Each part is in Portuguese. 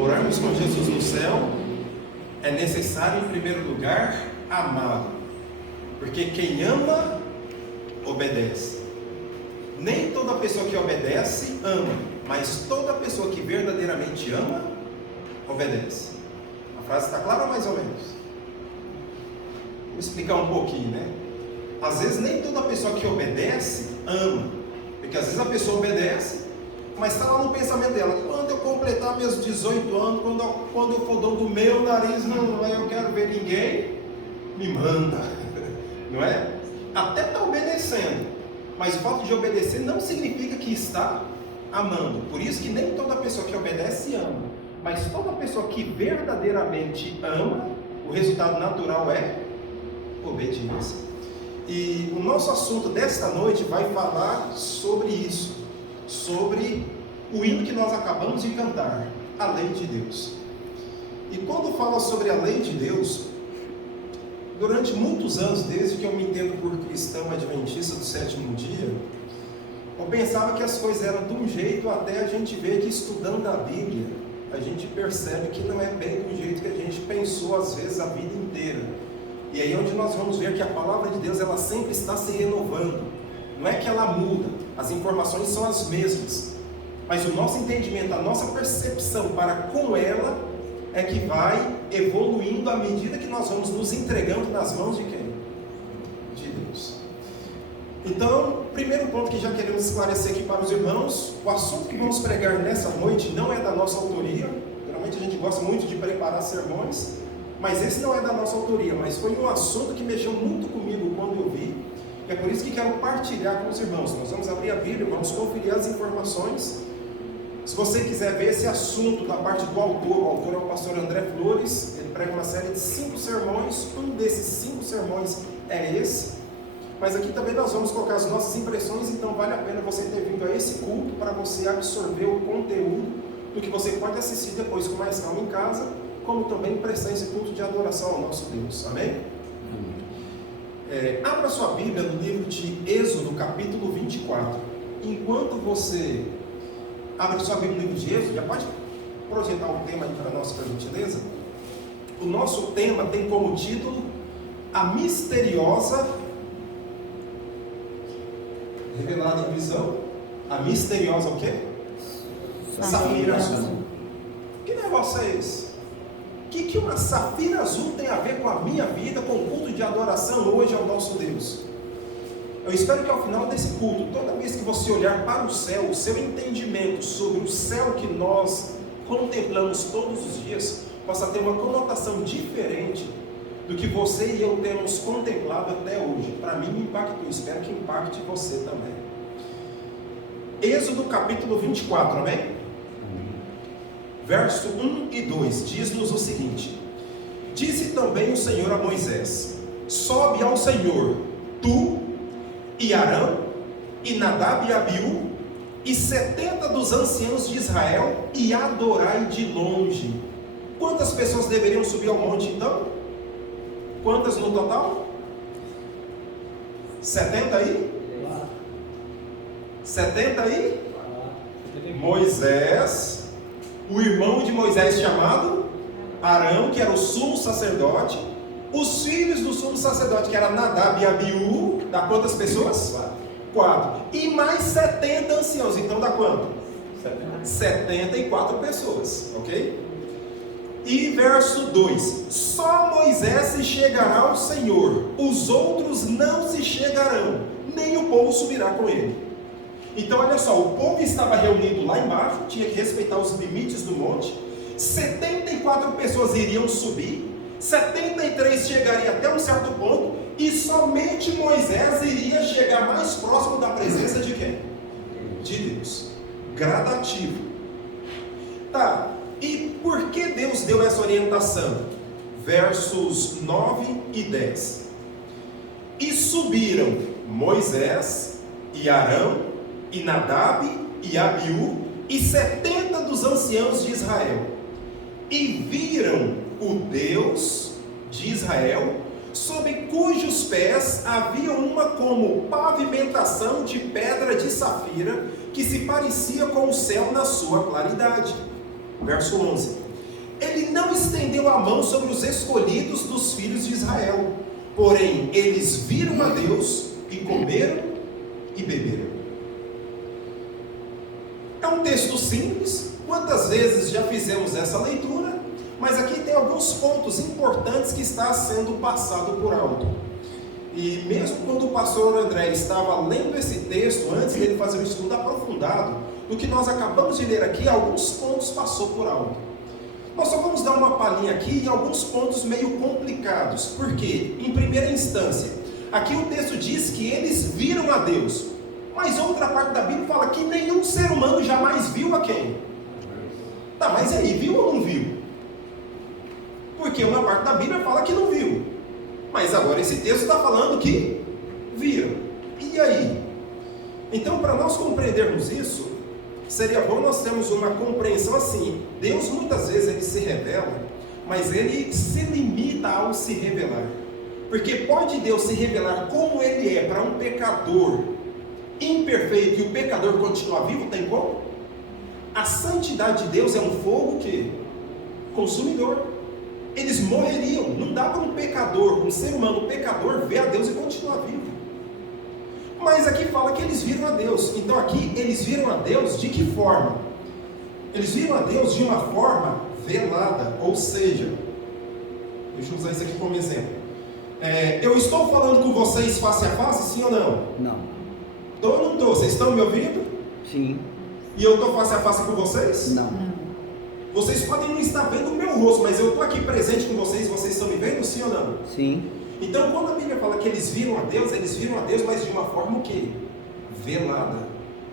morarmos com Jesus no céu, é necessário, em primeiro lugar, amá-lo. Porque quem ama, obedece. Nem toda pessoa que obedece, ama. Mas toda pessoa que verdadeiramente ama, obedece. A frase está clara, mais ou menos? Vou explicar um pouquinho, né? Às vezes nem toda pessoa que obedece, ama. Porque às vezes a pessoa obedece, mas está lá no pensamento dela: quando eu completar meus 18 anos, quando eu for dono do meu nariz, não eu quero ver ninguém, me manda. Não é? Até está obedecendo, mas o fato de obedecer não significa que está amando. Por isso que nem toda pessoa que obedece ama, mas toda pessoa que verdadeiramente ama, o resultado natural é obediência. E o nosso assunto desta noite vai falar sobre isso, sobre o hino que nós acabamos de cantar, a lei de Deus. E quando fala sobre a lei de Deus, durante muitos anos, desde que eu me entendo por cristão adventista do sétimo dia, eu pensava que as coisas eram de um jeito, até a gente ver que, estudando a Bíblia, a gente percebe que não é bem do jeito que a gente pensou às vezes a vida inteira. E aí é onde nós vamos ver que a palavra de Deus, ela sempre está se renovando. Não é que ela muda, as informações são as mesmas, mas o nosso entendimento, a nossa percepção para com ela é que vai evoluindo à medida que nós vamos nos entregando nas mãos de quem? De Deus. Então, primeiro ponto que já queremos esclarecer aqui para os irmãos: o assunto que vamos pregar nessa noite não é da nossa autoria. Geralmente a gente gosta muito de preparar sermões, mas esse não é da nossa autoria, mas foi um assunto que mexeu muito comigo quando eu vi. É por isso que quero partilhar com os irmãos. Nós vamos abrir a Bíblia, vamos conferir as informações. Se você quiser ver esse assunto da parte do autor, o autor é o pastor André Flores. Ele prega uma série de 5 sermões, um desses 5 sermões é esse. Mas aqui também nós vamos colocar as nossas impressões, então vale a pena você ter vindo a esse culto para você absorver o conteúdo do que você pode assistir depois com mais calma em casa, como também prestar esse culto de adoração ao nosso Deus. Amém? Abra sua Bíblia no livro de Êxodo, capítulo 24. Enquanto você abre sua Bíblia no livro de Êxodo, já pode projetar o tema aí para nós, por gentileza? O nosso tema tem como título a misteriosa, revelada em visão, a misteriosa o quê? Safira azul. Que negócio é esse? O que uma safira azul tem a ver com a minha vida, com o culto de adoração hoje ao nosso Deus? Eu espero que ao final desse culto, toda vez que você olhar para o céu, o seu entendimento sobre o céu que nós contemplamos todos os dias, possa ter uma conotação diferente do que você e eu temos contemplado até hoje. Para mim me impactou, espero que impacte você também. Êxodo capítulo 24, amém? Verso 1 e 2, diz-nos o seguinte: disse também o Senhor a Moisés: sobe ao Senhor, tu e Arão, e Nadab e Abiú, e 70 dos anciãos de Israel, e adorai de longe. Quantas pessoas deveriam subir ao monte então? Quantas no total? 70 aí? 70 aí? Moisés, o irmão de Moisés chamado Arão, que era o sumo sacerdote, os filhos do sumo sacerdote, que era Nadab e Abiú, dá quantas pessoas? 4. E mais 70 anciãos, então dá quanto? 74 pessoas, ok? E verso 2: só Moisés se chegará ao Senhor, os outros não se chegarão, nem o povo subirá com ele. Então olha só, o povo estava reunido lá embaixo, tinha que respeitar os limites do monte. 74 pessoas iriam subir, 73 chegariam até um certo ponto, e somente Moisés iria chegar mais próximo da presença de quem? De Deus. Gradativo. Tá, e por que Deus deu essa orientação? Versos 9 e 10. E subiram Moisés e Arão e Nadab e Abiú e 70 dos anciãos de Israel, e viram o Deus de Israel, sob cujos pés havia uma como pavimentação de pedra de safira, que se parecia com o céu na sua claridade. Verso 11: Ele não estendeu a mão sobre os escolhidos dos filhos de Israel. Porém, eles viram a Deus e comeram e beberam. É um texto simples. Quantas vezes já fizemos essa leitura? Mas aqui tem alguns pontos importantes que está sendo passado por alto. E mesmo quando o pastor André estava lendo esse texto, antes dele fazer um estudo aprofundado, no que nós acabamos de ler aqui, alguns pontos passou por alto. Nós só vamos dar uma palhinha aqui em alguns pontos meio complicados. Por quê? Em primeira instância, aqui o texto diz que eles viram a Deus. Mas outra parte da Bíblia fala que nenhum ser humano jamais viu a quem? Tá, mas aí, viu ou não viu? Porque uma parte da Bíblia fala que não viu. Mas agora esse texto está falando que viram. E aí? Então, para nós compreendermos isso, seria bom nós termos uma compreensão assim. Deus muitas vezes ele se revela, mas ele se limita ao se revelar. Porque pode Deus se revelar como ele é para um pecador imperfeito e o pecador continuar vivo? Tem como? A santidade de Deus é um fogo que consumidor. Eles morreriam. Não dá para um pecador, um ser humano pecador, ver a Deus e continuar vivo. Mas aqui fala que eles viram a Deus. Então aqui eles viram a Deus de que forma? Eles viram a Deus de uma forma velada. Ou seja, deixa eu usar isso aqui como exemplo. Eu estou falando com vocês face a face, sim ou não? Não. Estou ou não estou? Vocês estão me ouvindo? Sim. E eu estou face a face com vocês? Não. Vocês podem não estar vendo o meu rosto, mas eu estou aqui presente com vocês, vocês estão me vendo, sim ou não? Sim. Então, quando a Bíblia fala que eles viram a Deus, mas de uma forma o quê? Velada,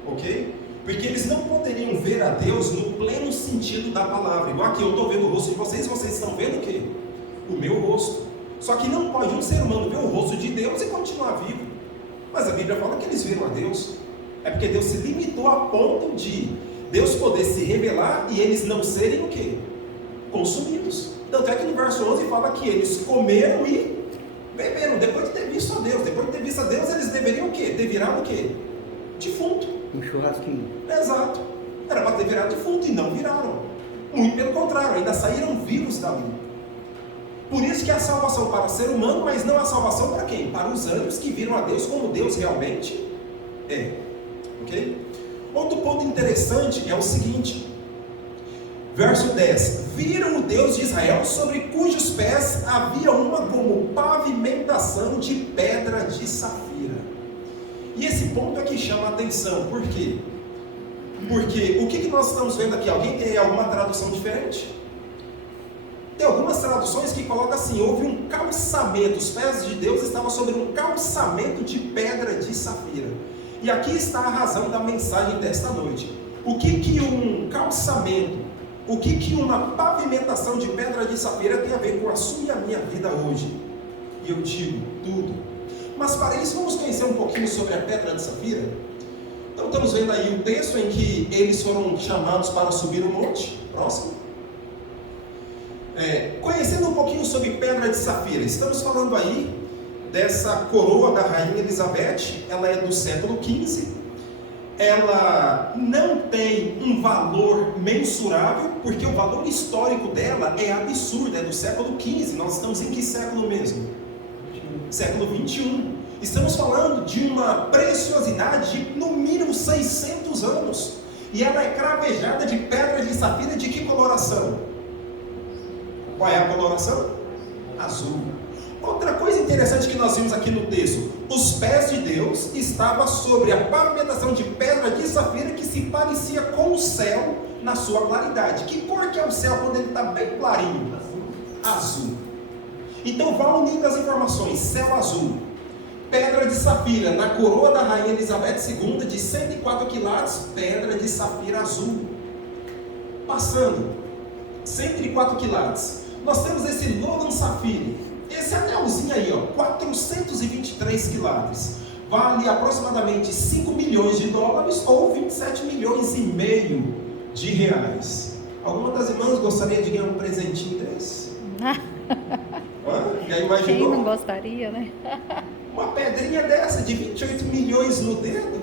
ok? Porque eles não poderiam ver a Deus no pleno sentido da palavra. Igual aqui, eu estou vendo o rosto de vocês, vocês estão vendo o quê? O meu rosto. Só que não pode um ser humano ver o rosto de Deus e continuar vivo. Mas a Bíblia fala que eles viram a Deus. É porque Deus se limitou a ponto de Deus poder se revelar e eles não serem o quê? Consumidos. Tanto é que no verso 11 fala que eles comeram e beberam. Depois de ter visto a Deus, eles deveriam o quê? Ter virado o quê? Defunto. Um churrasquinho. Exato. Era para ter virado defunto e não viraram. Muito pelo contrário, ainda saíram vivos dali. Por isso que é a salvação para o ser humano, mas não a salvação para quem? Para os anjos que viram a Deus como Deus realmente é. Ok? Outro ponto interessante é o seguinte, verso 10: viram o Deus de Israel, sobre cujos pés havia uma como pavimentação de pedra de safira. E esse ponto é que chama a atenção. Por quê? Porque o que nós estamos vendo aqui? Alguém tem alguma tradução diferente? Tem algumas traduções que colocam assim: houve um calçamento, os pés de Deus estavam sobre um calçamento de pedra de safira. E aqui está a razão da mensagem desta noite. O que um calçamento, o que uma pavimentação de pedra de safira tem a ver com a sua e a minha vida hoje? E eu digo, tudo. Mas para isso vamos conhecer um pouquinho sobre a pedra de safira. Então estamos vendo aí o texto em que eles foram chamados para subir o monte. Próximo. Conhecendo um pouquinho sobre pedra de safira, estamos falando aí dessa coroa da rainha Elizabeth. Ela é do século XV, ela não tem um valor mensurável, porque o valor histórico dela é absurdo, é do século XV, nós estamos em que século mesmo? Século XXI, estamos falando de uma preciosidade de no mínimo 600 anos, e ela é cravejada de pedra de safira de que coloração? Qual é a coloração? Azul. Outra coisa interessante que nós vimos aqui no texto: os pés de Deus estavam sobre a pavimentação de pedra de safira que se parecia com o céu na sua claridade. Que cor que é o céu quando ele está bem clarinho? Azul. Então vá unindo as informações: céu azul, pedra de safira na coroa da rainha Elizabeth II de 104 quilates, pedra de safira azul. Passando, 104 quilates, nós temos esse Logan Safire. Esse anelzinho aí, 423 quilates, vale aproximadamente 5 milhões de dólares ou 27 milhões e meio de reais. Alguma das irmãs gostaria de ganhar um presentinho desse? Já imaginou? Quem não gostaria, né? Uma pedrinha dessa de 28 milhões no dedo?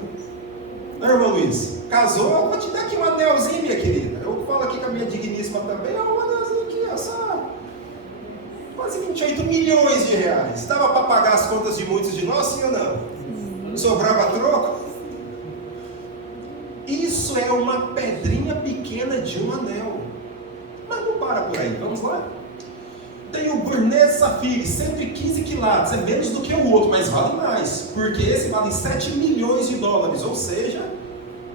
Não, irmão Luiz? Casou? Eu vou te dar aqui um anelzinho, minha querida. Eu falo aqui com a minha digníssima também. Um anelzinho aqui, quase 28 milhões de reais. Dava para pagar as contas de muitos de nós, sim ou não? Sobrava troco? Isso é uma pedrinha pequena de um anel. Mas não para por aí, vamos lá. Tem o Burnett Safiri, 115 quilates, é menos do que o outro, mas vale mais, porque esse vale 7 milhões de dólares, ou seja,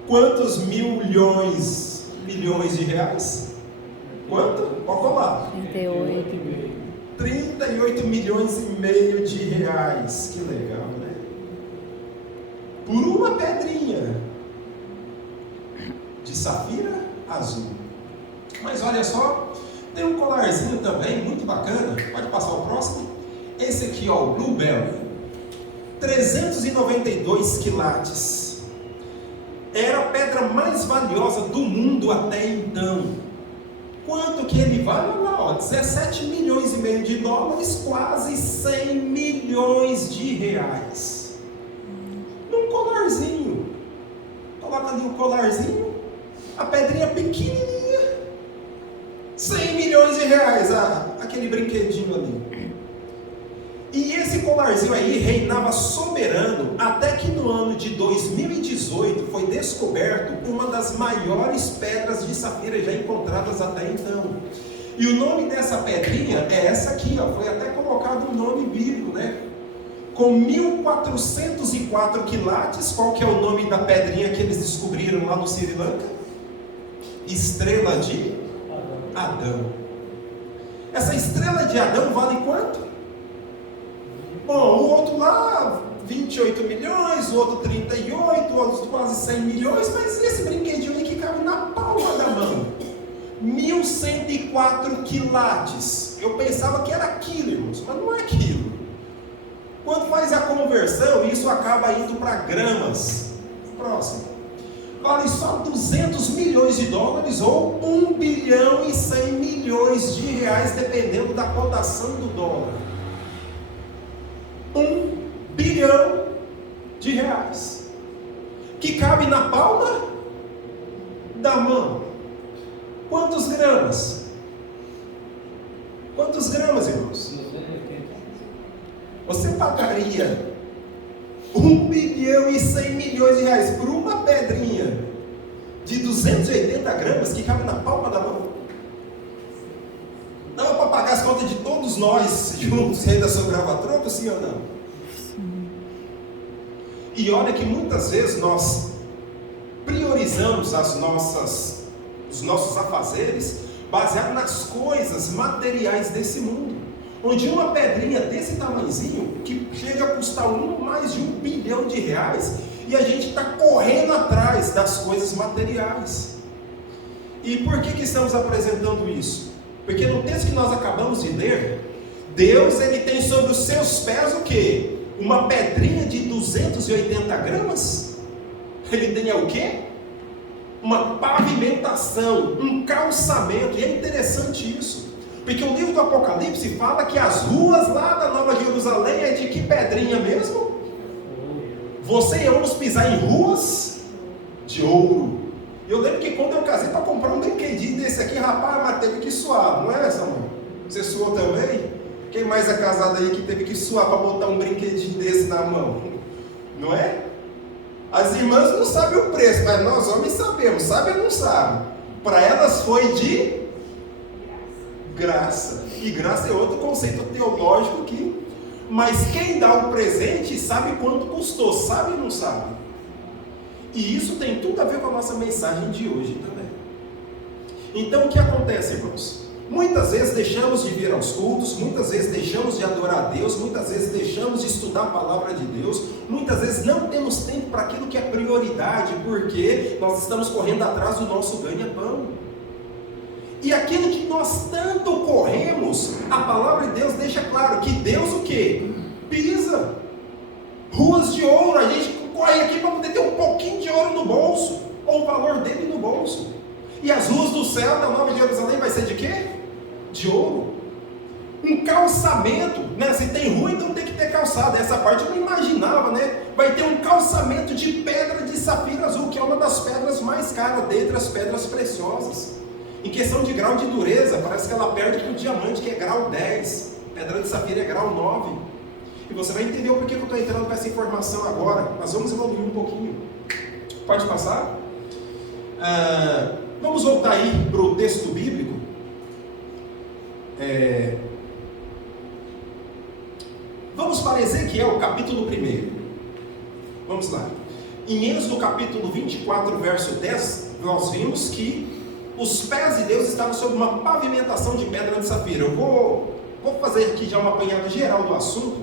quantos milhões de reais? Quanto? Pode falar. 38 milhões e meio de reais, que legal, né? Por uma pedrinha de safira azul. Mas olha só, tem um colarzinho também, muito bacana. Pode passar o próximo. Esse aqui, ó, o Blueberry. 392 quilates. Era a pedra mais valiosa do mundo até então. Quanto que ele vale? Olha lá, ó, 17 milhões e meio de dólares, quase 100 milhões de reais. Num colarzinho. Coloca ali o colarzinho. A pedrinha pequenininha. 100 milhões de reais, aquele brinquedinho ali. E esse colarzinho aí reinava soberano até que no ano de 2018 foi descoberto uma das maiores pedras de safira já encontradas até então. E o nome dessa pedrinha é essa aqui, ó, foi até colocado um nome bíblico, né? Com 1404 quilates, qual que é o nome da pedrinha que eles descobriram lá no Sri Lanka? Estrela de Adão. Essa estrela de Adão vale quanto? Bom, o outro lá 28 milhões, o outro 38, o outro quase 100 milhões, mas esse brinquedinho aí que cabe na palma da mão, 1104 quilates. Eu pensava que era quilo, irmãos, mas não é quilo. Quando faz a conversão, isso acaba indo para gramas. Próximo. Vale só 200 milhões de dólares ou 1 bilhão e 100 milhões de reais, dependendo da cotação do dólar. 1 bilhão de reais, que cabe na palma da mão. Quantos gramas? Quantos gramas, irmãos? Você pagaria 1 bilhão e 100 milhões de reais por uma pedrinha de 280 gramas que cabe na palma da mão? Dava para pagar as contas de todos nós juntos e ainda sobrava troco, sim ou não? E olha que muitas vezes nós priorizamos os nossos afazeres baseado nas coisas materiais desse mundo. Onde uma pedrinha desse tamanhozinho, que chega a custar mais de 1 bilhão de reais, e a gente está correndo atrás das coisas materiais. E por que estamos apresentando isso? Porque no texto que nós acabamos de ler, Deus ele tem sobre os seus pés o quê? Uma pedrinha de 280 gramas? Ele tem o quê? Uma pavimentação, um calçamento, e é interessante isso. Porque o livro do Apocalipse fala que as ruas lá da Nova Jerusalém é de que pedrinha mesmo? Você e eu vamos pisar em ruas de ouro. Eu lembro que quando eu casei para comprar um brinquedinho desse aqui, rapaz, mas teve que suar, não é essa mãe? Você suou também? Quem mais é casado aí que teve que suar para botar um brinquedinho desse na mão? Não é? As irmãs não sabem o preço, mas nós homens sabemos, sabe ou não sabe? Para elas foi de graça. E graça é outro conceito teológico que... Mas quem dá o presente sabe quanto custou, sabe ou não sabe? E isso tem tudo a ver com a nossa mensagem de hoje também. Então o que acontece, irmãos? Muitas vezes deixamos de vir aos cultos, muitas vezes deixamos de adorar a Deus, muitas vezes deixamos de estudar a palavra de Deus, muitas vezes não temos tempo para aquilo que é prioridade, porque nós estamos correndo atrás do nosso ganha-pão. E aquilo que nós tanto corremos, a palavra de Deus deixa claro que Deus o quê? Pisa. Ruas de ouro, a gente corre aqui para poder ter um pouquinho de ouro no bolso, ou o valor dele no bolso. E as ruas do céu da Nova Jerusalém vai ser de quê? De ouro. Um calçamento, né? Se tem rua, então tem que ter calçada. Essa parte eu não imaginava, né? Vai ter um calçamento de pedra de safira azul, que é uma das pedras mais caras dentre as pedras preciosas. Em questão de grau de dureza, parece que ela perde para o diamante, que é grau 10. Pedra de safira é grau 9. E você vai entender o porquê que eu estou entrando com essa informação agora. Nós vamos evoluir um pouquinho. Pode passar? Vamos voltar aí para o texto bíblico. Vamos para Ezequiel, capítulo 1. Vamos lá. Em Êxodo, capítulo 24, verso 10, nós vimos que os pés de Deus estavam sobre uma pavimentação de pedra de safira. Eu vou fazer aqui já uma apanhada geral do assunto,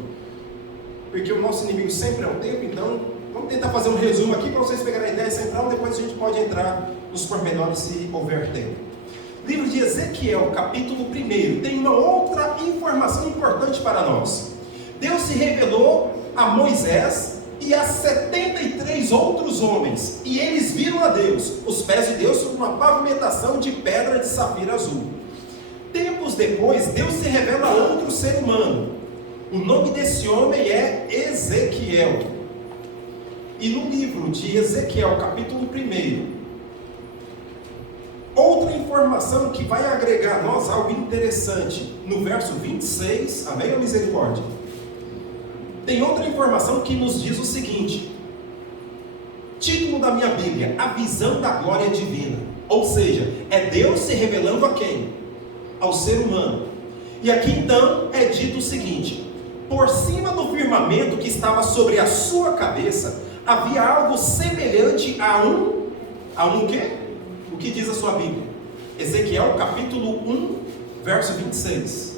porque o nosso inimigo sempre é o tempo, então vamos tentar fazer um resumo aqui para vocês pegarem a ideia central, depois a gente pode entrar nos pormenores se houver tempo. Livro de Ezequiel, capítulo 1, tem uma outra informação importante para nós. Deus se revelou a Moisés e a 73 outros homens, e eles viram a Deus, os pés de Deus sobre uma pavimentação de pedra de safira azul. Tempos depois, Deus se revela a outro ser humano. O nome desse homem é Ezequiel. E no livro de Ezequiel, capítulo 1, outra informação que vai agregar a nós algo interessante, no verso 26, amém ou misericórdia? Tem outra informação que nos diz o seguinte: título da minha Bíblia, a visão da glória divina. Ou seja, é Deus se revelando a quem? Ao ser humano. E aqui então é dito o seguinte: por cima do firmamento que estava sobre a sua cabeça, havia algo semelhante a um quê? O que diz a sua Bíblia? Ezequiel capítulo 1, verso 26.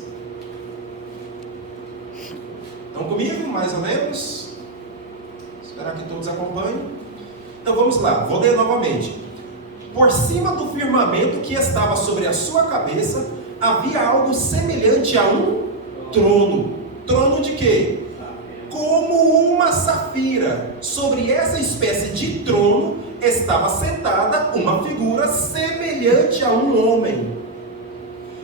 Estão comigo, mais ou menos? Esperar que todos acompanhem. Então vamos lá, vou ler novamente. Por cima do firmamento que estava sobre a sua cabeça, havia algo semelhante a um trono. Trono de quê? Como uma safira. Sobre essa espécie de trono estava sentada uma figura semelhante a um homem.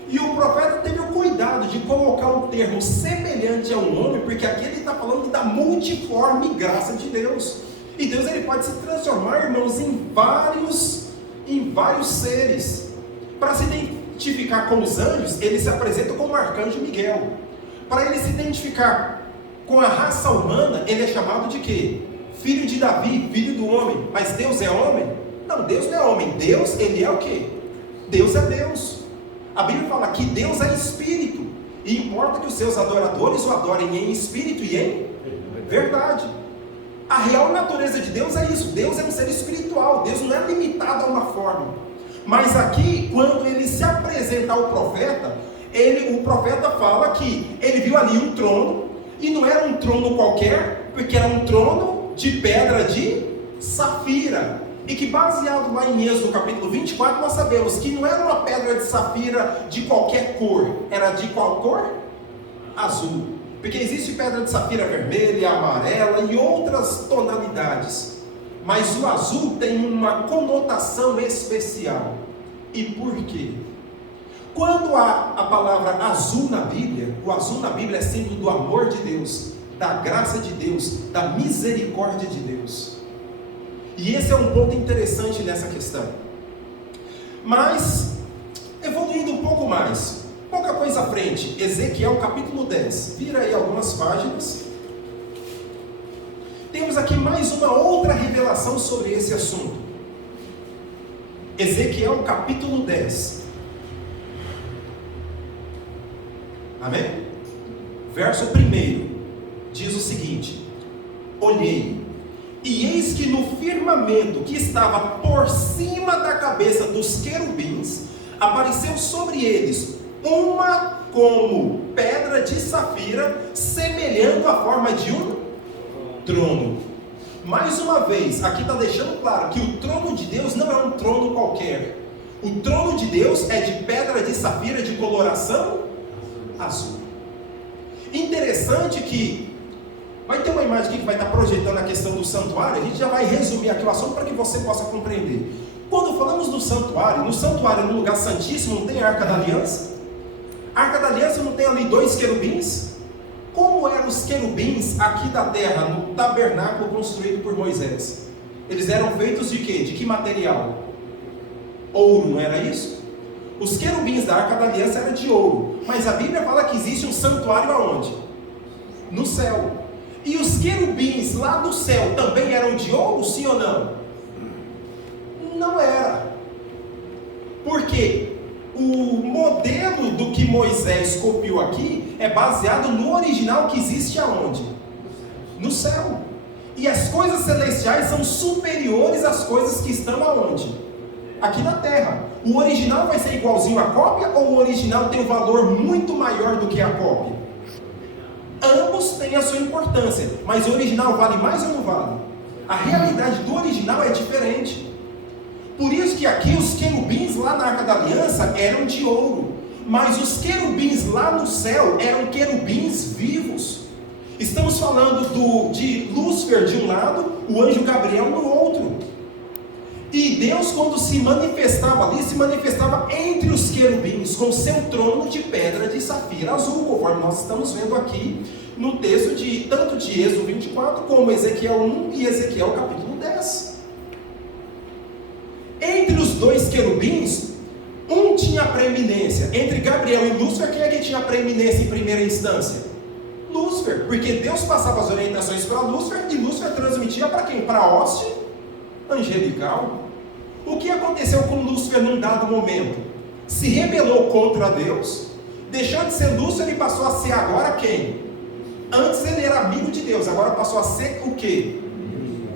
E o profeta teve o cuidado de colocar um termo semelhante a um homem, porque aqui ele está falando da multiforme graça de Deus. E Deus ele pode se transformar, irmãos, em vários seres. Para se identificar com os anjos, ele se apresenta como o arcanjo Miguel. Para ele se identificar com a raça humana, ele é chamado de quê? Filho de Davi, filho do homem. Mas Deus é homem? Não, Deus não é homem. Deus, ele é o quê? Deus é Deus. A Bíblia fala que Deus é espírito, e importa que os seus adoradores o adorem em espírito e em verdade. A real natureza de Deus é isso. Deus é um ser espiritual. Deus não é limitado a uma forma. Mas aqui, quando ele se apresenta ao profeta, o profeta fala que ele viu ali um trono, e não era um trono qualquer, porque era um trono de pedra de safira. E que baseado lá em Êxodo capítulo 24, nós sabemos que não era uma pedra de safira de qualquer cor. Era de qual cor? Azul. Porque existe pedra de safira vermelha, amarela e outras tonalidades. Mas o azul tem uma conotação especial. E por quê? Quando há a palavra azul na Bíblia, o azul na Bíblia é símbolo do amor de Deus, da graça de Deus, da misericórdia de Deus. E esse é um ponto interessante nessa questão. Mas, evoluindo um pouco mais, pouca coisa à frente, Ezequiel capítulo 10, vira aí algumas páginas. Temos aqui mais uma outra revelação sobre esse assunto. Ezequiel capítulo 10. Amém? Verso 1 diz o seguinte: olhei, e eis que no firmamento que estava por cima da cabeça dos querubins, apareceu sobre eles uma como pedra de safira, semelhando a forma de um trono. Mais uma vez, aqui está deixando claro que o trono de Deus não é um trono qualquer. O trono de Deus é de pedra de safira de coloração azul. Interessante que vai ter uma imagem aqui que vai estar projetando a questão do santuário. A gente já vai resumir aqui o assunto para que você possa compreender. Quando falamos do santuário, no santuário, no lugar santíssimo, não tem a Arca da Aliança? A Arca da Aliança não tem ali 2 querubins? Como eram os querubins aqui da terra, no tabernáculo construído por Moisés? Eles eram feitos de quê? De que material? Ouro, não era isso? Os querubins da Arca da Aliança eram de ouro, mas a Bíblia fala que existe um santuário aonde? No céu. E os querubins lá no céu também eram de ouro, sim ou não? Não era. Porque o modelo do que Moisés copiou aqui é baseado no original que existe aonde? No céu. E as coisas celestiais são superiores às coisas que estão aonde? Aqui na terra. O original vai ser igualzinho à cópia, ou o original tem um valor muito maior do que a cópia? Ambos têm a sua importância, mas o original vale mais ou não vale? A realidade do original é diferente. Por isso que aqui os querubins lá na Arca da Aliança eram de ouro, mas os querubins lá no céu eram querubins vivos. Estamos falando de Lúcifer de um lado, o anjo Gabriel no outro. E Deus, quando se manifestava ali, se manifestava entre os querubins, com seu trono de pedra de safira azul, conforme nós estamos vendo aqui no texto tanto de Êxodo 24, como Ezequiel 1 e Ezequiel capítulo 10. Entre os dois querubins, um tinha preeminência. Entre Gabriel e Lúcifer, quem é que tinha preeminência em primeira instância? Lúcifer, porque Deus passava as orientações para Lúcifer, e Lúcifer transmitia para quem? Para a hoste angelical. O que aconteceu com Lúcifer num dado momento? Se rebelou contra Deus, deixou de ser Lúcifer e passou a ser agora quem? Antes ele era amigo de Deus, agora passou a ser o quê?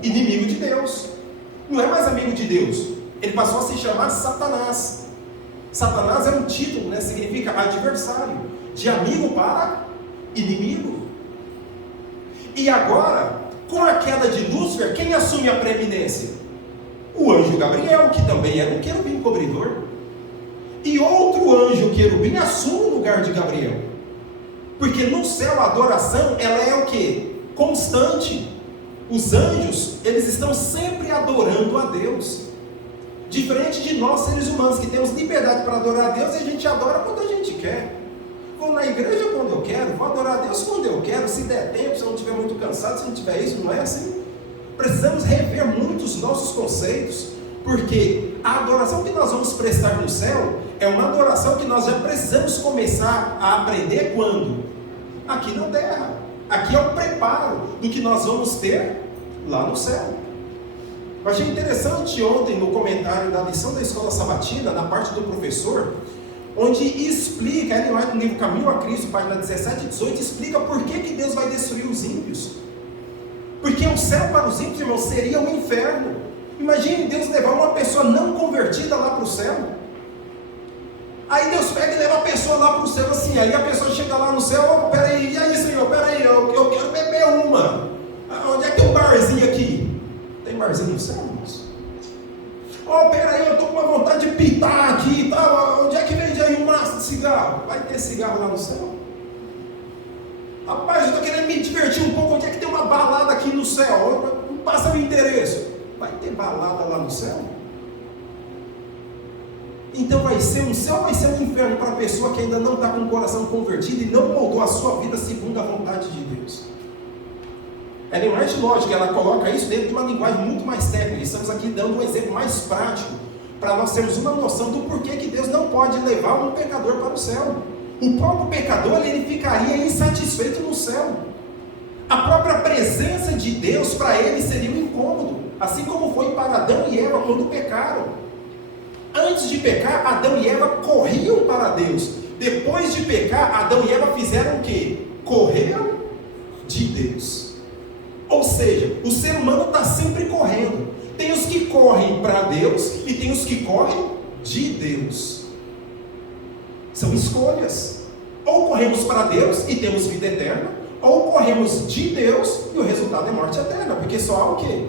Inimigo de Deus. Não é mais amigo de Deus, ele passou a se chamar Satanás. Satanás é um título, né? Significa adversário, de amigo para inimigo. E agora, com a queda de Lúcifer, quem assume a preeminência? O anjo Gabriel, que também era um querubim cobridor. E outro anjo querubim assume o lugar de Gabriel. Porque no céu a adoração, ela é o quê? Constante. Os anjos, eles estão sempre adorando a Deus. Diferente de nós seres humanos, que temos liberdade para adorar a Deus, e a gente adora quando a gente quer. Vou na igreja quando eu quero, vou adorar a Deus quando eu quero, se der tempo, se eu não estiver muito cansado, se não tiver isso, não é assim? Precisamos rever muito os nossos conceitos, porque a adoração que nós vamos prestar no céu é uma adoração que nós já precisamos começar a aprender quando? Aqui na terra. Aqui é o preparo do que nós vamos ter lá no céu. Eu achei interessante ontem no comentário da lição da escola sabatina, na parte do professor, onde explica, ele vai no livro Caminho a Cristo, página 17 e 18, explica por que Deus vai destruir os ímpios. Porque o céu para os ímpios, irmãos, seria um inferno. Imagine Deus levar uma pessoa não convertida lá para o céu. Aí Deus pega e leva a pessoa lá para o céu assim, aí a pessoa chega lá no céu, oh, peraí, e aí Senhor, peraí, eu quero beber uma. Onde é que tem um barzinho aqui? Tem barzinho no céu, irmãos? Oh, peraí, eu estou com uma vontade de pitar aqui e tal. Onde é que vende aí um maço de cigarro? Vai ter cigarro lá no céu? Rapaz, eu estou querendo me divertir um pouco. Onde é que tem uma balada aqui no céu? Passa meu endereço. Vai ter balada lá no céu? Então vai ser um céu, vai ser um inferno para a pessoa que ainda não está com o coração convertido e não moldou a sua vida segundo a vontade de Deus. Ellen White, lógico, ela coloca isso dentro de uma linguagem muito mais técnica. Estamos aqui dando um exemplo mais prático, para nós termos uma noção do porquê que Deus não pode levar um pecador para o céu. O próprio pecador, ele ficaria insatisfeito no céu. A própria presença de Deus para ele seria um incômodo, assim como foi para Adão e Eva quando pecaram. Antes de pecar, Adão e Eva corriam para Deus. Depois de pecar, Adão e Eva fizeram o quê? Correram de Deus. Ou seja, o ser humano está sempre correndo. Tem os que correm para Deus e tem os que correm de Deus. São escolhas. Ou corremos para Deus e temos vida eterna, ou corremos de Deus e o resultado é morte eterna, porque só há o quê?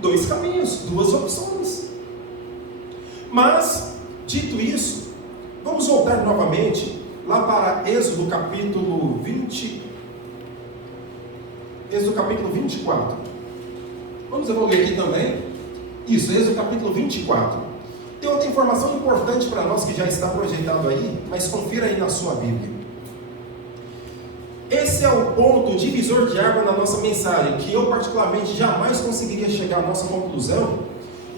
Dois caminhos, duas opções. Mas, dito isso, vamos voltar novamente lá para Êxodo capítulo 20. Êxodo capítulo 24. Vamos evoluir aqui também. Isso, Êxodo capítulo 24. Tem outra informação importante para nós que já está projetado aí, mas confira aí na sua Bíblia. Esse é o ponto divisor de água na nossa mensagem, que eu particularmente jamais conseguiria chegar à nossa conclusão,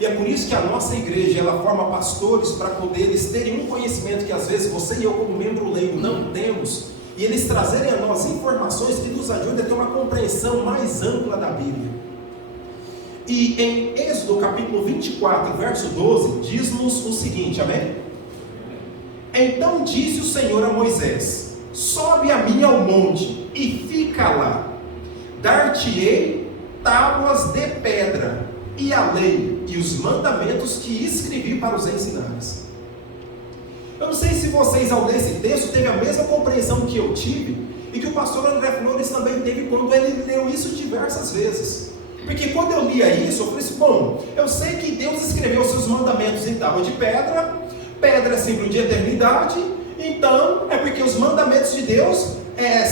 E é por isso que a nossa igreja, ela forma pastores para poder eles terem um conhecimento que às vezes você e eu como membro leigo não temos, e eles trazerem a nós informações que nos ajudem a ter uma compreensão mais ampla da Bíblia. E em Êxodo capítulo 24, verso 12, diz-nos o seguinte, amém? Então disse o Senhor a Moisés: sobe a mim ao monte e fica lá, dar-te-ei tábuas de pedra, e a lei e os mandamentos que escrevi para os ensinares. Eu não sei se vocês, ao ler esse texto, teve a mesma compreensão que eu tive, e que o pastor André Flores também teve quando ele leu isso diversas vezes. Porque quando eu lia isso, eu falei assim, bom, eu sei que Deus escreveu seus mandamentos em tábua de pedra, pedra é símbolo de eternidade, então é porque os mandamentos de Deus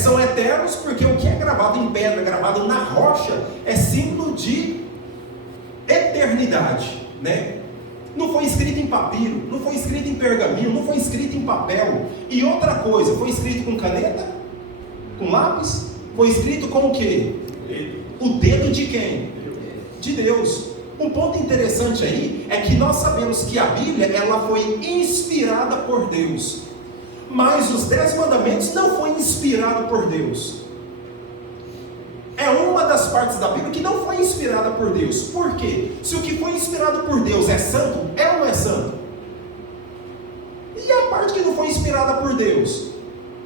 são eternos, porque o que é gravado em pedra, gravado na rocha, é símbolo de eternidade, né? Não foi escrito em papiro, não foi escrito em pergaminho, não foi escrito em papel. E outra coisa, foi escrito com caneta? Com lápis? Foi escrito com o quê? O dedo de quem? De Deus. Um ponto interessante aí é que nós sabemos que a Bíblia, ela foi inspirada por Deus, mas os 10 mandamentos não foi inspirado por Deus. É uma das partes da Bíblia que não foi inspirada por Deus. Por quê? Se o que foi inspirado por Deus é santo, é ou não é santo? E a parte que não foi inspirada por Deus?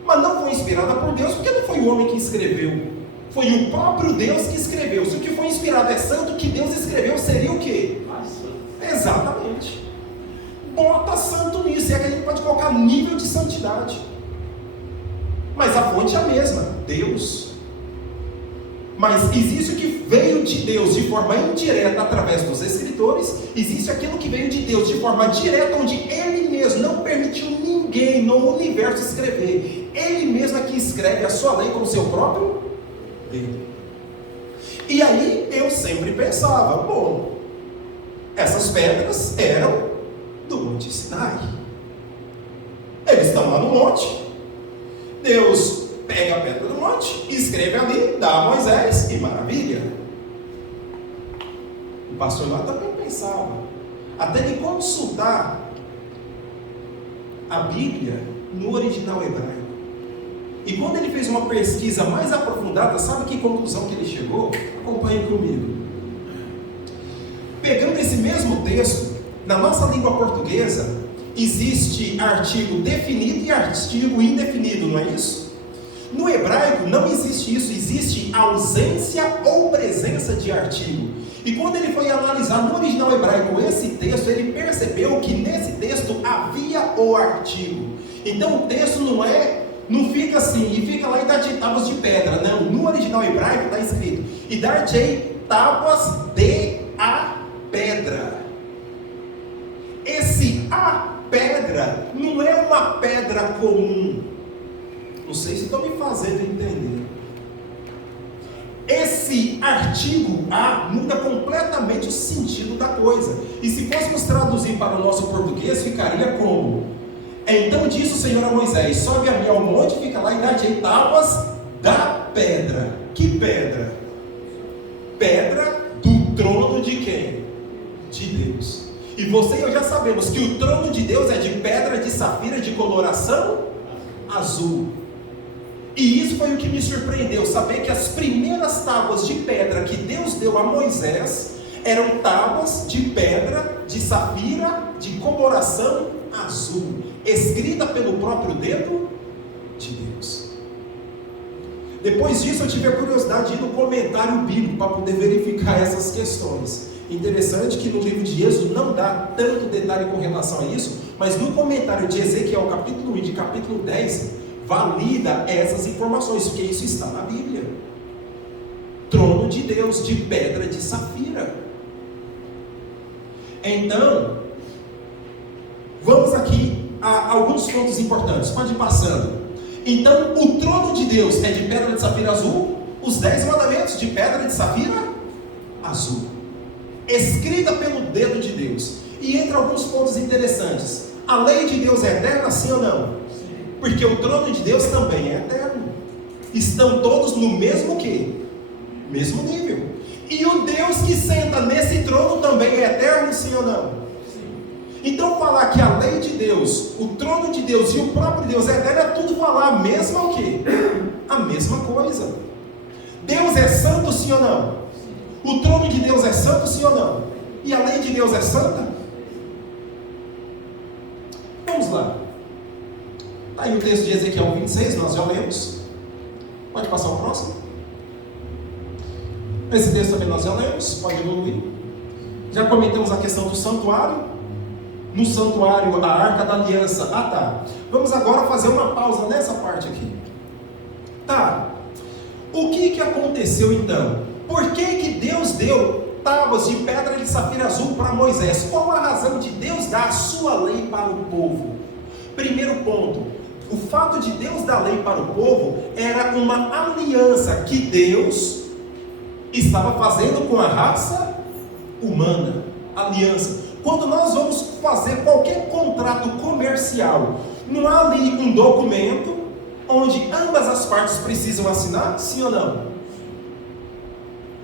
Mas não foi inspirada por Deus porque não foi o homem que escreveu. Foi o próprio Deus que escreveu. Se o que foi inspirado é santo, o que Deus escreveu seria o quê? Exatamente. Bota santo nisso. É que a gente pode colocar nível de santidade. Mas a fonte é a mesma, Deus. Mas existe o que veio de Deus de forma indireta através dos escritores, existe aquilo que veio de Deus de forma direta, onde Ele mesmo não permitiu ninguém no universo escrever. Ele mesmo é que escreve a sua lei com o seu próprio dedo. E aí eu sempre pensava, bom, essas pedras eram do Monte Sinai. Eles estão lá no monte, Deus pega a pedra do monte, escreve ali, dá a Moisés, e maravilha. O pastor lá também pensava, até de consultar a Bíblia no original hebraico. E quando ele fez uma pesquisa mais aprofundada, sabe que conclusão que ele chegou? Acompanhe comigo. Pegando esse mesmo texto, na nossa língua portuguesa, existe artigo definido e artigo indefinido, não é isso? No hebraico não existe isso, existe ausência ou presença de artigo. E quando ele foi analisar no original hebraico esse texto, ele percebeu que nesse texto havia o artigo. Então o texto não fica assim, e fica lá e dar-te tábuas de pedra. Não, no original hebraico está escrito, e dar-te tábuas de a pedra. Esse a pedra não é uma pedra comum. Não sei se estão me fazendo entender. Esse artigo A muda completamente o sentido da coisa. E se fôssemos traduzir para o nosso português, ficaria como? Então disse o Senhor a Moisés: sobe a mim ao monte, fica lá e dá-te tábuas da pedra. Que pedra? Pedra do trono de quem? De Deus. E você e eu já sabemos que o trono de Deus é de pedra de safira de coloração azul. E isso foi o que me surpreendeu, saber que as primeiras tábuas de pedra que Deus deu a Moisés eram tábuas de pedra de safira de coloração azul, escrita pelo próprio dedo de Deus. Depois disso eu tive a curiosidade de ir no comentário bíblico para poder verificar essas questões. Interessante que no livro de Êxodo não dá tanto detalhe com relação a isso, mas no comentário de Ezequiel capítulo 1 e de capítulo 10 valida essas informações, porque isso está na Bíblia. Trono de Deus de pedra de safira. Então, vamos aqui a alguns pontos importantes. Pode ir passando. Então, o trono de Deus é de pedra de safira azul, os 10 mandamentos de pedra de safira azul, escrita pelo dedo de Deus. E entre alguns pontos interessantes, a lei de Deus é eterna, sim ou não? Porque o trono de Deus também é eterno. Estão todos no mesmo quê? Mesmo nível. E o Deus que senta nesse trono também é eterno, sim ou não? Então falar que a lei de Deus, o trono de Deus e o próprio Deus é eterno, é tudo falar a mesma o quê? A mesma coisa. Deus é santo, sim ou não? O trono de Deus é santo, sim ou não? E a lei de Deus é santa? Vamos lá. Está aí o texto de Ezequiel 26, nós já lemos. Pode passar o próximo. Esse texto também nós já lemos, pode evoluir. Já comentamos a questão do santuário. No santuário, a arca da aliança. Ah, tá. Vamos agora fazer uma pausa nessa parte aqui. Tá. O que aconteceu então? Por que Deus deu tábuas de pedra de safira azul para Moisés? Qual a razão de Deus dar a sua lei para o povo? Primeiro ponto, o fato de Deus dar lei para o povo era uma aliança que Deus estava fazendo com a raça humana. Aliança. Quando nós vamos fazer qualquer contrato comercial, não há ali um documento onde ambas as partes precisam assinar? Sim ou não?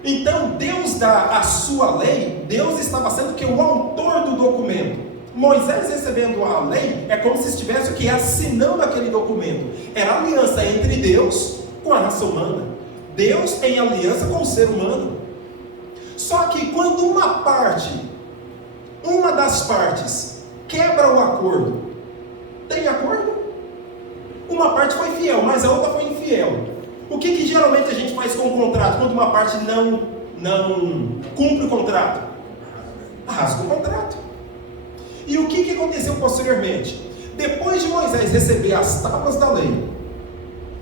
Então Deus dá a sua lei, Deus estava sendo que o autor do documento. Moisés recebendo a lei é como se estivesse o que? Assinando aquele documento. Era aliança entre Deus com a raça humana, Deus em aliança com o ser humano. Só que quando uma das partes quebra o acordo, tem acordo? Uma parte foi fiel, mas a outra foi infiel. O que geralmente a gente faz com o contrato quando uma parte não cumpre o contrato? Rasga o contrato. E o que aconteceu posteriormente? Depois de Moisés receber as tábuas da lei,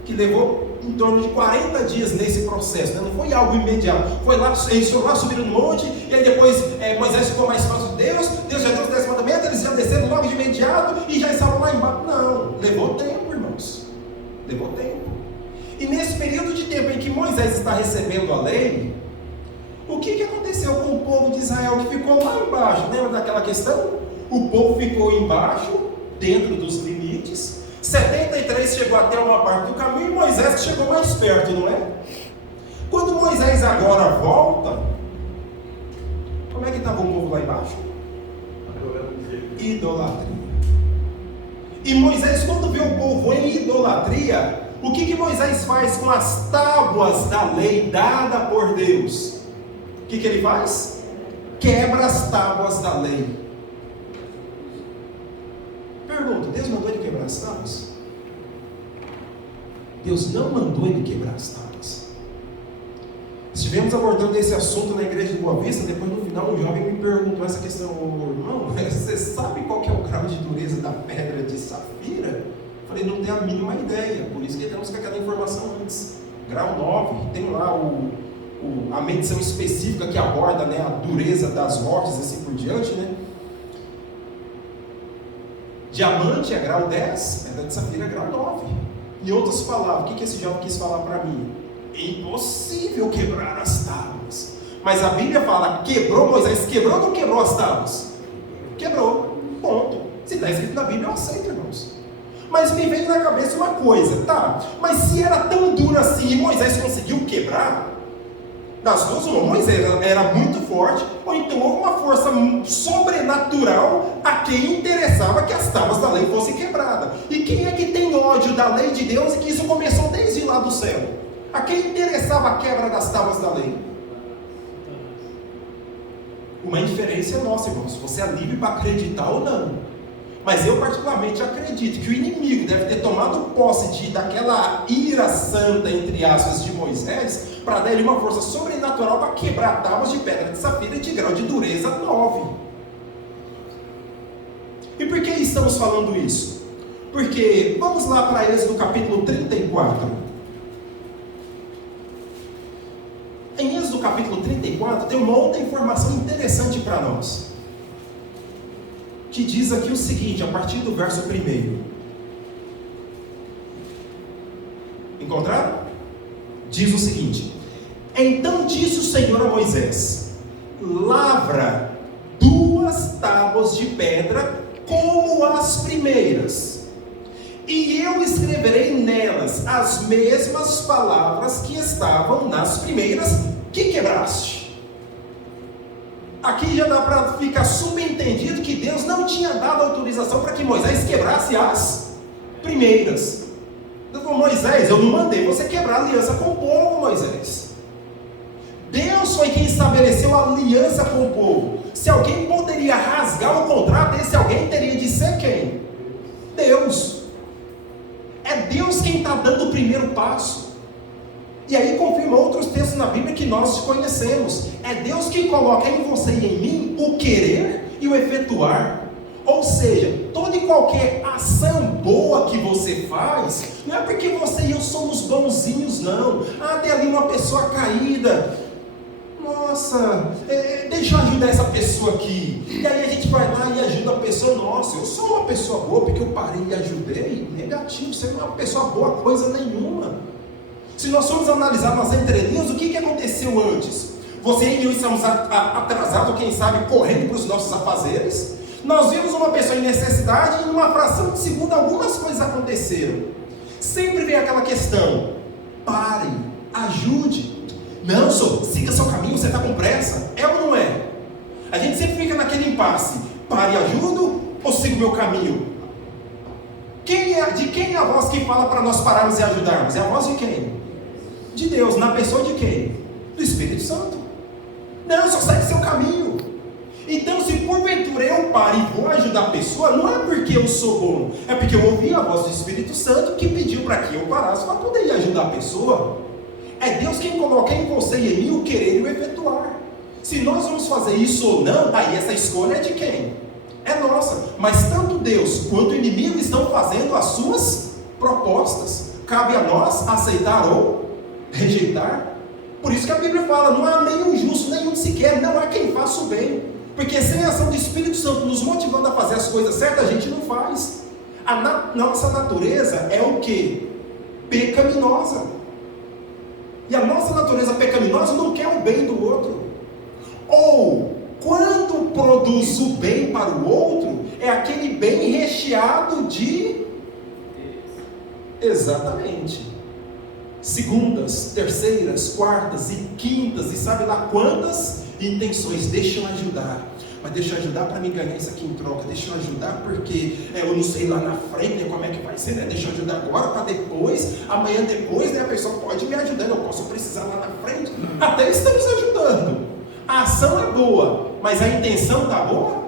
que levou em torno de 40 dias nesse processo, né? Não foi algo imediato, foi lá, eles foram lá subir no monte, e aí depois Moisés ficou mais próximo de Deus já deu os 10 mandamentos, eles iam descendo logo de imediato, e já estavam lá embaixo. Não, levou tempo, irmãos, levou tempo. E nesse período de tempo em que Moisés está recebendo a lei, o que aconteceu com o povo de Israel que ficou lá embaixo? Lembra daquela questão? O povo ficou embaixo, dentro dos limites. 73 chegou até uma parte do caminho, e Moisés que chegou mais perto, não é? Quando Moisés agora volta, como é que estava o povo lá embaixo? Idolatria. E Moisés, quando vê o povo em idolatria, o que Moisés faz com as tábuas da lei dada por Deus? O que ele faz? Quebra as tábuas da lei. Pergunta, Deus mandou ele quebrar as tábuas? Deus não mandou ele quebrar as tábuas. Estivemos abordando esse assunto na igreja de Boa Vista. Depois no final um jovem me perguntou essa questão: irmão, você sabe qual que é o grau de dureza da pedra de safira? Eu falei, não tenho a mínima ideia, por isso que temos que aquela informação antes. Grau 9, tem lá a medição específica que aborda, né, a dureza das rochas, assim por diante, né? Diamante é grau 10, pedra de safira é grau 9. Em outras palavras, o que esse jovem quis falar para mim? É impossível quebrar as tábuas. Mas a Bíblia fala, quebrou, Moisés quebrou ou não quebrou as tábuas? Quebrou, ponto. Se está escrito na Bíblia, eu aceito, irmãos. Mas me veio na cabeça uma coisa, tá? Mas se era tão duro assim e Moisés conseguiu quebrar, das duas, uma, Moisés era muito forte, ou então houve uma força sobrenatural a quem interessava que as tábuas da lei fossem quebradas. E quem é que tem ódio da lei de Deus e que isso começou desde lá do céu? A quem interessava a quebra das tábuas da lei? Uma inferência nossa, irmãos. Você é livre para acreditar ou não. Mas eu particularmente acredito que o inimigo deve ter tomado posse daquela ira santa, entre aspas, de Moisés, para dar ele uma força sobrenatural para quebrar tábuas de pedra de safira de grau de dureza 9. E por que estamos falando isso? Porque, vamos lá para Êxodo capítulo 34. Em Êxodo capítulo 34 tem uma outra informação interessante para nós, que diz aqui o seguinte, a partir do verso 1. Encontraram? Diz o seguinte: então disse o Senhor a Moisés: lavra 2 tábuas de pedra como as primeiras, e eu escreverei nelas as mesmas palavras que estavam nas primeiras que quebraste. aqui já dá para ficar subentendido que Deus não tinha dado autorização para que Moisés quebrasse as primeiras. Deus falou: Moisés, eu não mandei você quebrar a aliança com o povo, Moisés. Deus foi quem estabeleceu a aliança com o povo. Se alguém poderia rasgar o contrato, esse alguém teria de ser quem? Deus. É Deus quem está dando o primeiro passo. E aí confirma outros textos na Bíblia que nós conhecemos. É Deus quem coloca em você e em mim o querer e o efetuar. Ou seja, toda e qualquer ação boa que você faz, não é porque você e eu somos bonzinhos, não. Ah, tem ali uma pessoa caída. Nossa, deixa eu ajudar essa pessoa aqui. E aí a gente vai lá e ajuda a pessoa. Nossa, eu sou uma pessoa boa porque eu parei e ajudei. Negativo, você não é uma pessoa boa coisa nenhuma. Se nós formos analisar nas entrelinhas, o que aconteceu antes? Você e eu estamos atrasados, quem sabe, correndo para os nossos afazeres. Nós vimos uma pessoa em necessidade e em uma fração de segundo algumas coisas aconteceram. Sempre vem aquela questão: pare, ajude. Não, senhor, siga seu caminho, você está com pressa. É ou não é? A gente sempre fica naquele impasse: pare e ajudo ou siga o meu caminho? De quem é a voz que fala para nós pararmos e ajudarmos? É a voz de quem? De Deus. Na pessoa de quem? Do Espírito Santo. Não, só segue seu caminho. Então, se porventura eu paro e vou ajudar a pessoa, não é porque eu sou bom, é porque eu ouvi a voz do Espírito Santo que pediu para que eu parasse para poder ir ajudar a pessoa. É Deus quem coloca em você e em mim o querer e o efetuar. Se nós vamos fazer isso ou não, aí essa escolha é de quem? É nossa. Mas tanto Deus quanto o inimigo estão fazendo as suas propostas. Cabe a nós aceitar ou rejeitar. Por isso que a Bíblia fala: não há nenhum justo, nenhum sequer, não há quem faça o bem. Porque sem a ação do Espírito Santo nos motivando a fazer as coisas certas, a gente não faz. Nossa natureza é o quê? Pecaminosa. E a nossa natureza pecaminosa não quer o bem do outro. Ou, quando produz o bem para o outro, é aquele bem recheado de... Exatamente. Segundas, terceiras, quartas e quintas, e sabe lá quantas intenções. Deixa eu ajudar, mas deixa eu ajudar para me ganhar isso aqui em troca. Deixa eu ajudar porque eu não sei lá na frente, né, como é que vai ser, né? Deixa eu ajudar agora para depois, amanhã depois, né, a pessoa pode me ajudar, eu posso precisar lá na frente. Até estamos ajudando. A ação é boa, mas a intenção está boa?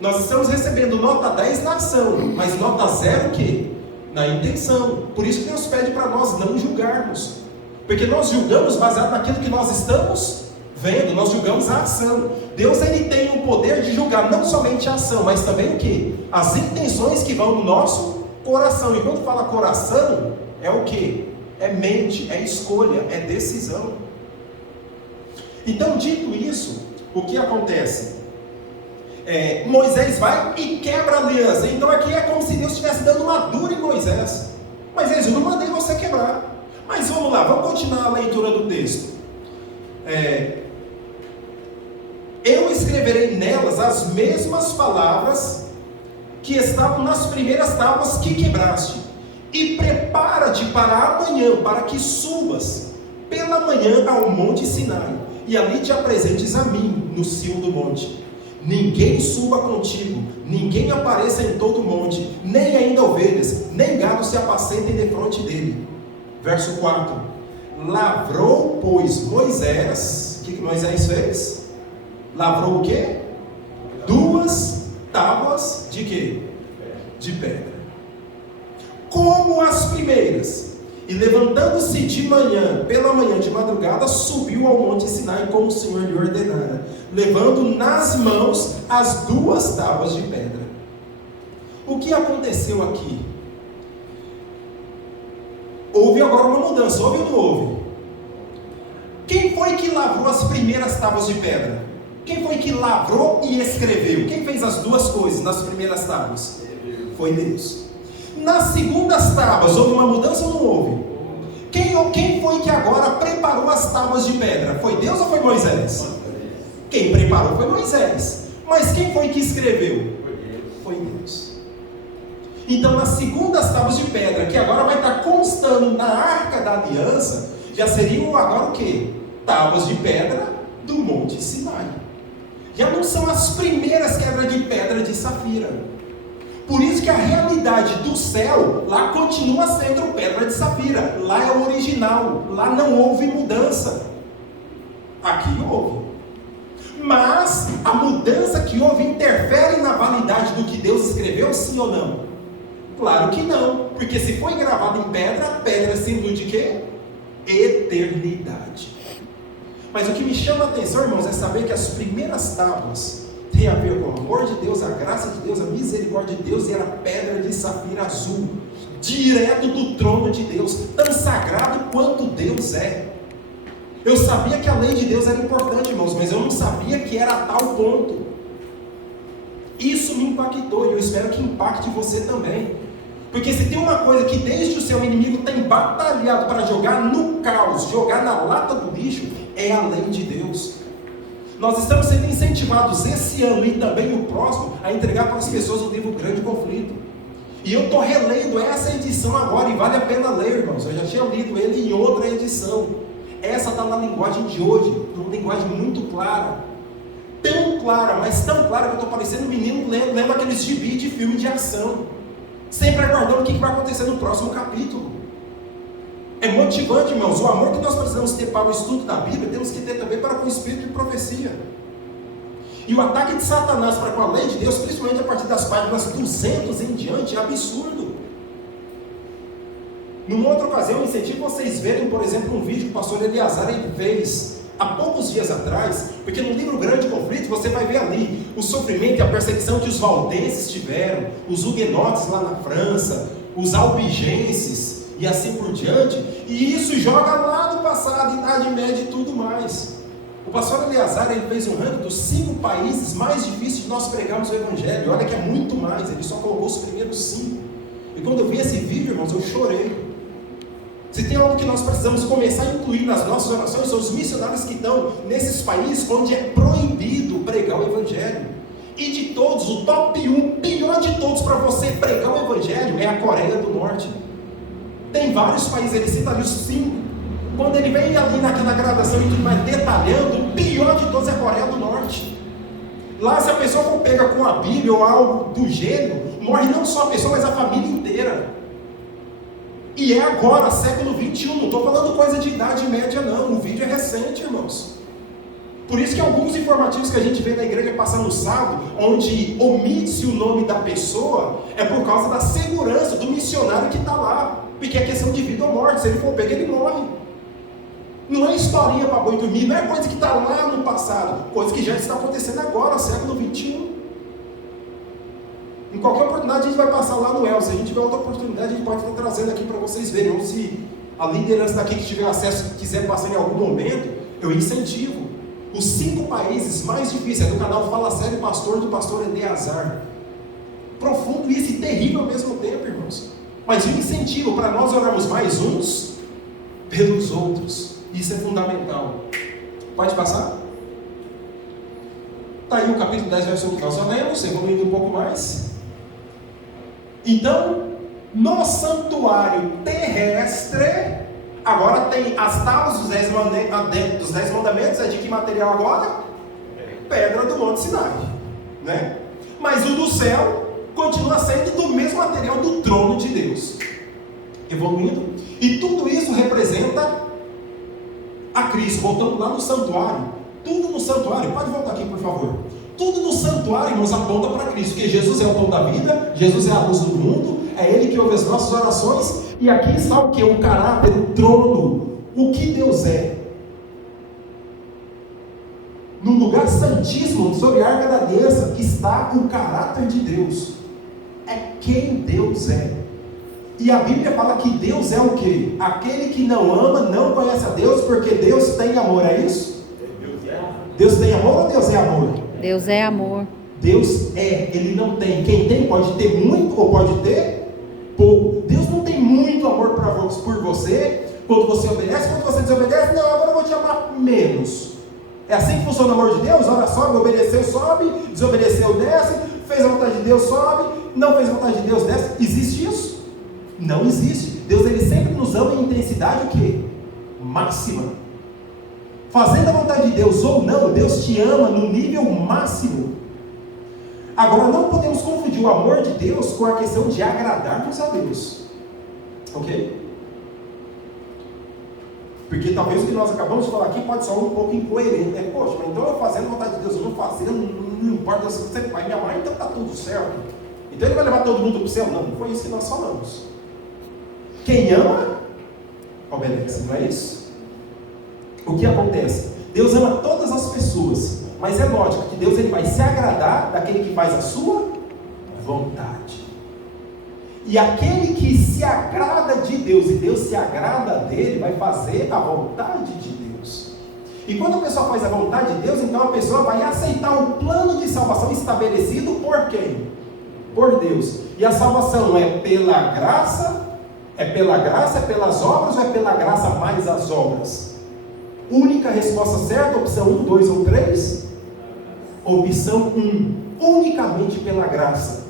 Nós estamos recebendo nota 10 na ação, mas nota 0 o quê? Na intenção. Por isso que Deus pede para nós não julgarmos, porque nós julgamos baseado naquilo que nós estamos vendo, nós julgamos a ação. Deus, ele tem o poder de julgar não somente a ação, mas também o quê? As intenções que vão no nosso coração. E quando fala coração, é o quê? É mente, é escolha, é decisão. Então, dito isso, o que acontece? Moisés vai e quebra a aliança. Então aqui é como se Deus estivesse dando uma dura em Moisés. Moisés, eu não mandei você quebrar. Mas vamos lá, vamos continuar a leitura do texto. Eu escreverei nelas as mesmas palavras que estavam nas primeiras tábuas que quebraste. E prepara-te para amanhã, para que subas pela manhã ao monte Sinai, e ali te apresentes a mim no cimo do monte. Ninguém suba contigo, ninguém apareça em todo o monte, nem ainda ovelhas, nem gado se apacentem defronte dele. Verso 4. Lavrou, pois, Moisés, o que Moisés fez? Lavrou o quê? 2 tábuas de quê? De pedra. Como as primeiras. E levantando-se de manhã, pela manhã de madrugada, subiu ao monte Sinai como o Senhor lhe ordenara, levando nas mãos as 2 tábuas de pedra. O que aconteceu aqui? Houve agora uma mudança, houve ou não houve? Quem foi que lavrou as primeiras tábuas de pedra? Quem foi que lavrou e escreveu? Quem fez as 2 coisas nas primeiras tábuas? Foi Deus. Nas segundas tábuas, houve uma mudança ou não houve? Quem foi que agora preparou as tábuas de pedra? Foi Deus ou foi Moisés? Quem preparou foi Moisés. Mas quem foi que escreveu? Foi Deus. Então, nas segundas tábuas de pedra, que agora vai estar constando na arca da aliança, já seriam agora o quê? Tábuas de pedra do monte Sinai. já não são as primeiras quebras de pedra de safira. Por isso que a realidade do céu, lá continua sendo pedra de safira. Lá é o original, lá não houve mudança. Aqui houve. Mas a mudança que houve interfere na validade do que Deus escreveu, sim ou não? Claro que não, porque se foi gravado em pedra, pedra símbolo de quê? Eternidade. Mas o que me chama a atenção, irmãos, é saber que as primeiras tábuas têm a ver com o amor de Deus, a graça de Deus, a misericórdia de Deus, e era pedra de safira azul, direto do trono de Deus, tão sagrado quanto Deus é. Eu sabia que a lei de Deus era importante, irmãos, mas eu não sabia que era a tal ponto. Isso me impactou, e eu espero que impacte você também. Porque se tem uma coisa que desde o seu inimigo tem batalhado para jogar no caos, jogar na lata do lixo, é a lei de Deus. Nós estamos sendo incentivados esse ano e também o próximo a entregar para as pessoas o livro Grande Conflito. E eu estou relendo essa edição agora, e vale a pena ler, irmãos. Eu já tinha lido ele em outra edição. Essa está na linguagem de hoje, uma linguagem muito clara. Tão clara, mas tão clara que eu estou parecendo um menino lendo aqueles gibi de filme de ação, sempre aguardando o que vai acontecer no próximo capítulo. É motivante, irmãos. O amor que nós precisamos ter para o estudo da Bíblia, temos que ter também para com o espírito de profecia. E o ataque de Satanás para com a lei de Deus, principalmente a partir das páginas 200 em diante, é absurdo. Numa outra ocasião, eu incentivo vocês verem, por exemplo, um vídeo que o pastor Eleazar ele fez há poucos dias atrás, porque no livro Grande Conflito você vai ver ali o sofrimento e a perseguição que os valdenses tiveram, os huguenotes lá na França, os albigenses e assim por diante, e isso joga lá no passado, Idade Média e tudo mais. O pastor Eleazar ele fez um ranking dos 5 países mais difíceis de nós pregarmos o Evangelho. Olha que é muito mais, ele só colocou os primeiros 5. E quando eu vi esse vídeo, irmãos, eu chorei. Se tem algo que nós precisamos começar a incluir nas nossas orações, são os missionários que estão nesses países onde é proibido pregar o Evangelho. E de todos, o top 1, pior de todos para você pregar o Evangelho é a Coreia do Norte. Tem vários países, ele cita ali os 5. Quando ele vem ali naquela gradação e tudo mais detalhando, o pior de todos é a Coreia do Norte. Lá, se a pessoa for pega com a Bíblia ou algo do gênero, morre não só a pessoa, mas a família inteira. E é agora, século 21, não estou falando coisa de idade média não, o vídeo é recente, irmãos. Por isso que alguns informativos que a gente vê na igreja passar no sábado, onde omite-se o nome da pessoa, é por causa da segurança do missionário que está lá, porque é questão de vida ou morte, se ele for pego, ele morre. Não é historinha para boi dormir, não é coisa que está lá no passado, coisa que já está acontecendo agora, século 21. Em qualquer oportunidade a gente vai passar lá no El. Se a gente tiver outra oportunidade, a gente pode estar trazendo aqui para vocês verem. Ou se a liderança daqui que tiver acesso, quiser passar em algum momento, eu incentivo. Os 5 países mais difíceis, é do canal Fala Sério Pastor, do pastor Eleazar. Profundo isso e terrível ao mesmo tempo, irmãos. Mas eu incentivo para nós orarmos mais uns pelos outros. Isso é fundamental. Pode passar? Está aí o capítulo 10, verso 1 que nós lemos, evoluindo um pouco mais. Então, no santuário terrestre, agora tem as tábuas dos 10 mandamentos, é de que material agora? Pedra do Monte Sinai, né? Mas o do céu continua sendo do mesmo material do trono de Deus. Evoluindo, e tudo isso representa a Cristo. Voltando lá no santuário, tudo no santuário, pode voltar aqui por favor. Tudo no santuário, irmãos, aponta para Cristo, porque Jesus é o pão da vida, Jesus é a luz do mundo, é Ele que ouve as nossas orações, e aqui está o que? O caráter, o trono, o que Deus é. No lugar santíssimo, sobre a arca da aliança, está o caráter de Deus. É quem Deus é. E a Bíblia fala que Deus é o quê? Aquele que não ama, não conhece a Deus, porque Deus tem amor, é isso? Deus tem amor ou Deus é amor? Deus é amor. Deus é, Ele não tem. Quem tem pode ter muito ou pode ter pouco. Deus não tem muito amor por você, quando você obedece, quando você desobedece, não, agora eu vou te amar menos. É assim que funciona o amor de Deus? Ora, sobe, obedeceu, sobe, desobedeceu, desce, fez a vontade de Deus, sobe, não fez a vontade de Deus, desce. Existe isso? Não existe. Deus ele sempre nos ama em intensidade o quê? Máxima. Fazendo a vontade de Deus ou não, Deus te ama no nível máximo. Agora, não podemos confundir o amor de Deus com a questão de agradarmos a Deus. Ok? Porque talvez o que nós acabamos de falar aqui pode soar um pouco incoerente, né? Poxa, mas então eu fazendo a vontade de Deus, eu não fazendo, não importa se você vai me amar, então está tudo certo. Então ele vai levar todo mundo para o céu? Não, não foi isso que nós falamos. Quem ama, obedece, não é isso? O que acontece? Deus ama todas as pessoas, mas é lógico que Deus ele vai se agradar daquele que faz a sua vontade. E aquele que se agrada de Deus e Deus se agrada dele, vai fazer a vontade de Deus. E quando a pessoa faz a vontade de Deus, então a pessoa vai aceitar o plano de salvação estabelecido por quem? Por Deus. E a salvação é pela graça? É pelas obras ou é pela graça mais as obras? Única resposta certa, opção 1, 2 ou 3? Opção 1, unicamente pela graça.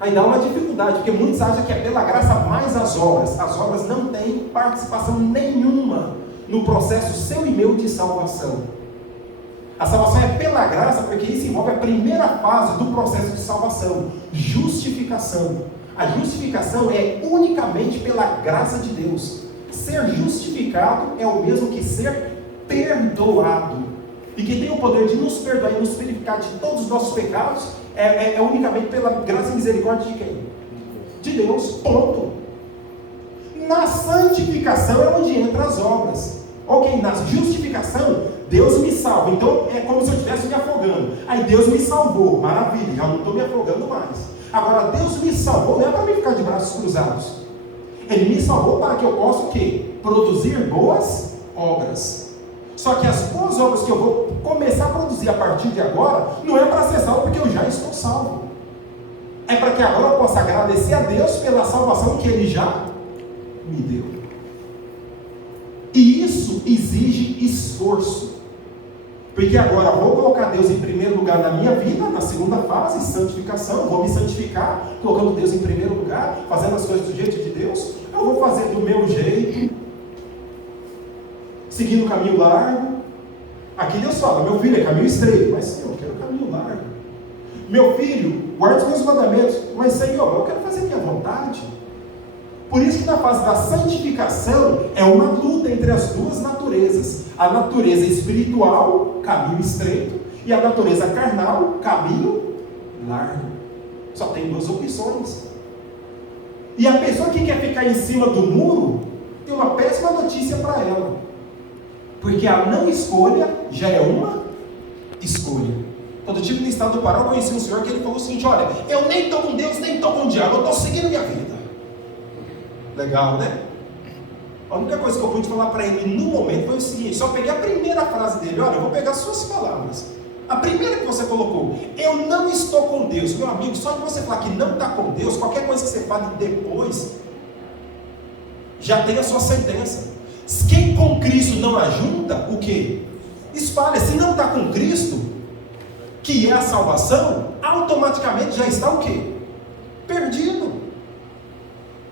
Aí dá uma dificuldade, porque muitos acham que é pela graça mais as obras. As obras não têm participação nenhuma no processo seu e meu de salvação. A salvação é pela graça, porque isso envolve a primeira fase do processo de salvação, justificação. A justificação é unicamente pela graça de Deus. Ser justificado é o mesmo que ser perdoado. E que tem o poder de nos perdoar e nos purificar de todos os nossos pecados é unicamente pela graça e misericórdia de quem? De Deus, ponto. Na santificação é onde entram as obras. Ok, na justificação, Deus me salva. Então é como se eu estivesse me afogando. Aí Deus me salvou, maravilha, já não estou me afogando mais. Agora Deus me salvou, não é para mim ficar de braços cruzados. Ele me salvou para que eu possa o quê? Produzir boas obras. Só que as boas obras que eu vou começar a produzir a partir de agora, não é para ser salvo porque eu já estou salvo. É para que agora eu possa agradecer a Deus pela salvação que Ele já me deu. E isso exige esforço. Porque agora eu vou colocar Deus em primeiro lugar na minha vida, na segunda fase, santificação. Vou me santificar, colocando Deus em primeiro lugar, fazendo as coisas do jeito de Deus. Eu vou fazer do meu jeito, seguindo o caminho largo. Aqui Deus fala, meu filho, é caminho estreito. Mas Senhor, eu quero caminho largo. Meu filho, guarda os meus mandamentos. Mas Senhor, eu quero fazer a minha vontade. Por isso que na fase da santificação é uma luta entre as duas naturezas. A natureza espiritual, caminho estreito, e a natureza carnal, caminho largo. Só tem duas opções. E a pessoa que quer ficar em cima do muro, tem uma péssima notícia para ela. Porque a não escolha já é uma escolha. Quando eu estive no estado do Pará, eu conheci um senhor que ele falou o seguinte: olha, eu nem estou com Deus, nem estou com o diabo, eu estou seguindo minha vida. Legal, né? A única coisa que eu pude falar para ele no momento foi o seguinte: só peguei a primeira frase dele. Olha, eu vou pegar suas palavras. A primeira que você colocou: eu não estou com Deus. Meu amigo, só de você falar que não está com Deus, qualquer coisa que você fale depois, já tem a sua sentença. Quem com Cristo não ajunta, o que? Espalha. Se não está com Cristo, que é a salvação, automaticamente já está o que? Perdido.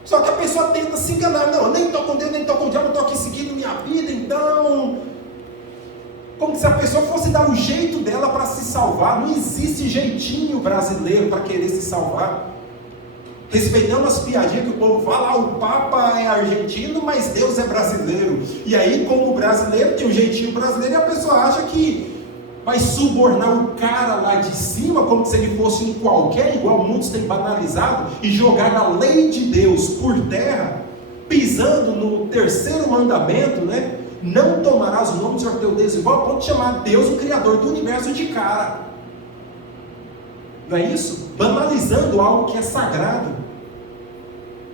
Só que a pessoa tenta se enganar. Não, eu nem estou com Deus, nem estou com o diabo, eu estou aqui seguindo minha vida, então... Como se a pessoa fosse dar um jeito dela para se salvar. Não existe jeitinho brasileiro para querer se salvar. Respeitando as piadinhas que o povo fala, o Papa é argentino, mas Deus é brasileiro. E aí, como o brasileiro tem um jeitinho brasileiro, e a pessoa acha que vai subornar o cara lá de cima, como se ele fosse um qualquer, igual muitos têm banalizado, e jogar a lei de Deus por terra, pisando no terceiro mandamento, né? Não tomarás o nome do Senhor teu Deus, igual a ponto de chamar Deus o Criador do universo de cara. Não é isso? Banalizando algo que é sagrado.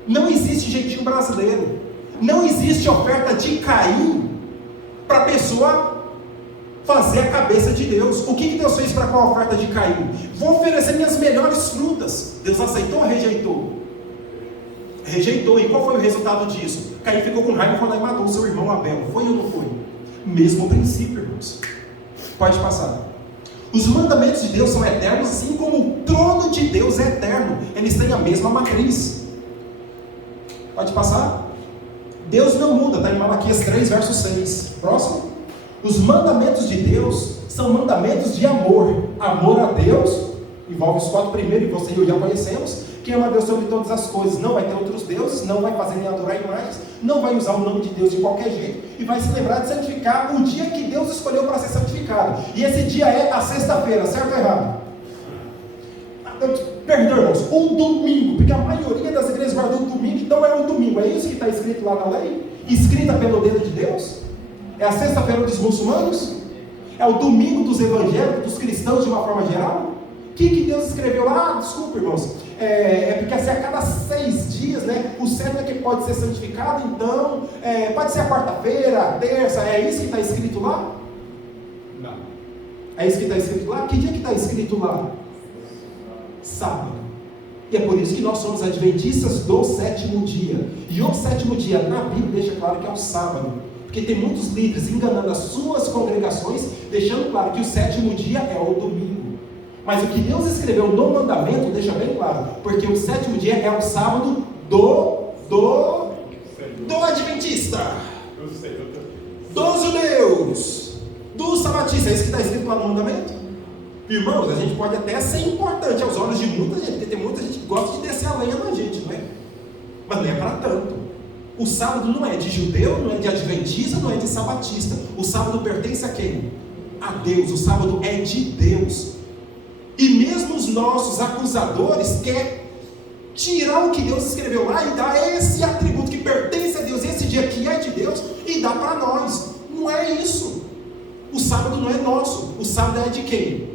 Não existe jeitinho brasileiro. Não existe oferta de Caim para a pessoa fazer a cabeça de Deus. O que Deus fez para com a oferta de Caim? Vou oferecer minhas melhores frutas. Deus aceitou ou rejeitou? Rejeitou. E qual foi o resultado disso? Caim ficou com raiva quando matou o seu irmão Abel. Foi ou não foi? Mesmo princípio, irmãos. Pode passar. Os mandamentos de Deus são eternos, assim como o trono de Deus é eterno. Eles têm a mesma matriz. Pode passar? Deus não muda, está em Malaquias 3, verso 6. Próximo. Os mandamentos de Deus são mandamentos de amor. Amor a Deus, envolve os 4 primeiros, e você e eu já conhecemos. Quem ama a Deus sobre todas as coisas, não vai ter outros deuses, não vai fazer nem adorar imagens, não vai usar o nome de Deus de qualquer jeito, e vai se lembrar de santificar o dia que Deus escolheu para ser santificado. E esse dia é a sexta-feira, certo ou errado? Perdão, irmãos, o domingo, porque a maioria das igrejas guardam o domingo, então é o domingo. É isso que está escrito lá na lei? Escrita pelo dedo de Deus? É a sexta-feira dos muçulmanos? É o domingo dos evangélicos, dos cristãos de uma forma geral? O que Deus escreveu lá? Desculpa, irmãos. É porque assim, a cada 6 dias, né? O certo é que pode ser santificado, então pode ser a quarta-feira, a terça. É isso que está escrito lá? Não. É isso que está escrito lá? Que dia que está escrito lá? Sábado. E é por isso que nós somos adventistas do 7º dia. E o 7º dia na Bíblia deixa claro que é o sábado. Porque tem muitos líderes enganando as suas congregações, deixando claro que o 7º dia é o domingo. Mas o que Deus escreveu no mandamento deixa bem claro, porque o 7º dia é o sábado do adventista, dos judeus, do sabatista. É isso que está escrito lá no mandamento? Irmãos, a gente pode até ser importante aos olhos de muita gente, porque tem muita gente que gosta de descer a lenha na gente, não é? Mas não é para tanto. O sábado não é de judeu, não é de adventista, não é de sabatista. O sábado pertence a quem? A Deus. O sábado é de Deus. E mesmo os nossos acusadores querem tirar o que Deus escreveu lá e dar esse atributo que pertence a Deus, esse dia que é de Deus, e dá para nós. Não é isso. O sábado não é nosso. O sábado é de quem?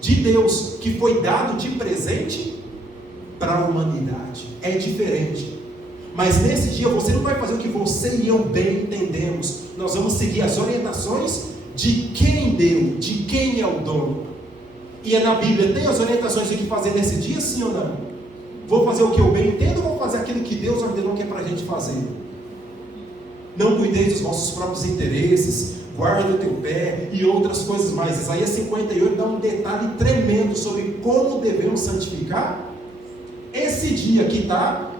De Deus, que foi dado de presente para a humanidade. É diferente. Mas nesse dia você não vai fazer o que você e eu bem entendemos. Nós vamos seguir as orientações de quem deu, de quem é o dono. E é na Bíblia, tem as orientações do que fazer nesse dia, sim ou não? Vou fazer o que eu bem entendo ou vou fazer aquilo que Deus ordenou que é para a gente fazer? Não cuideis dos vossos próprios interesses, guarda o teu pé e outras coisas mais. Isaías 58 dá um detalhe tremendo sobre como devemos santificar esse dia que está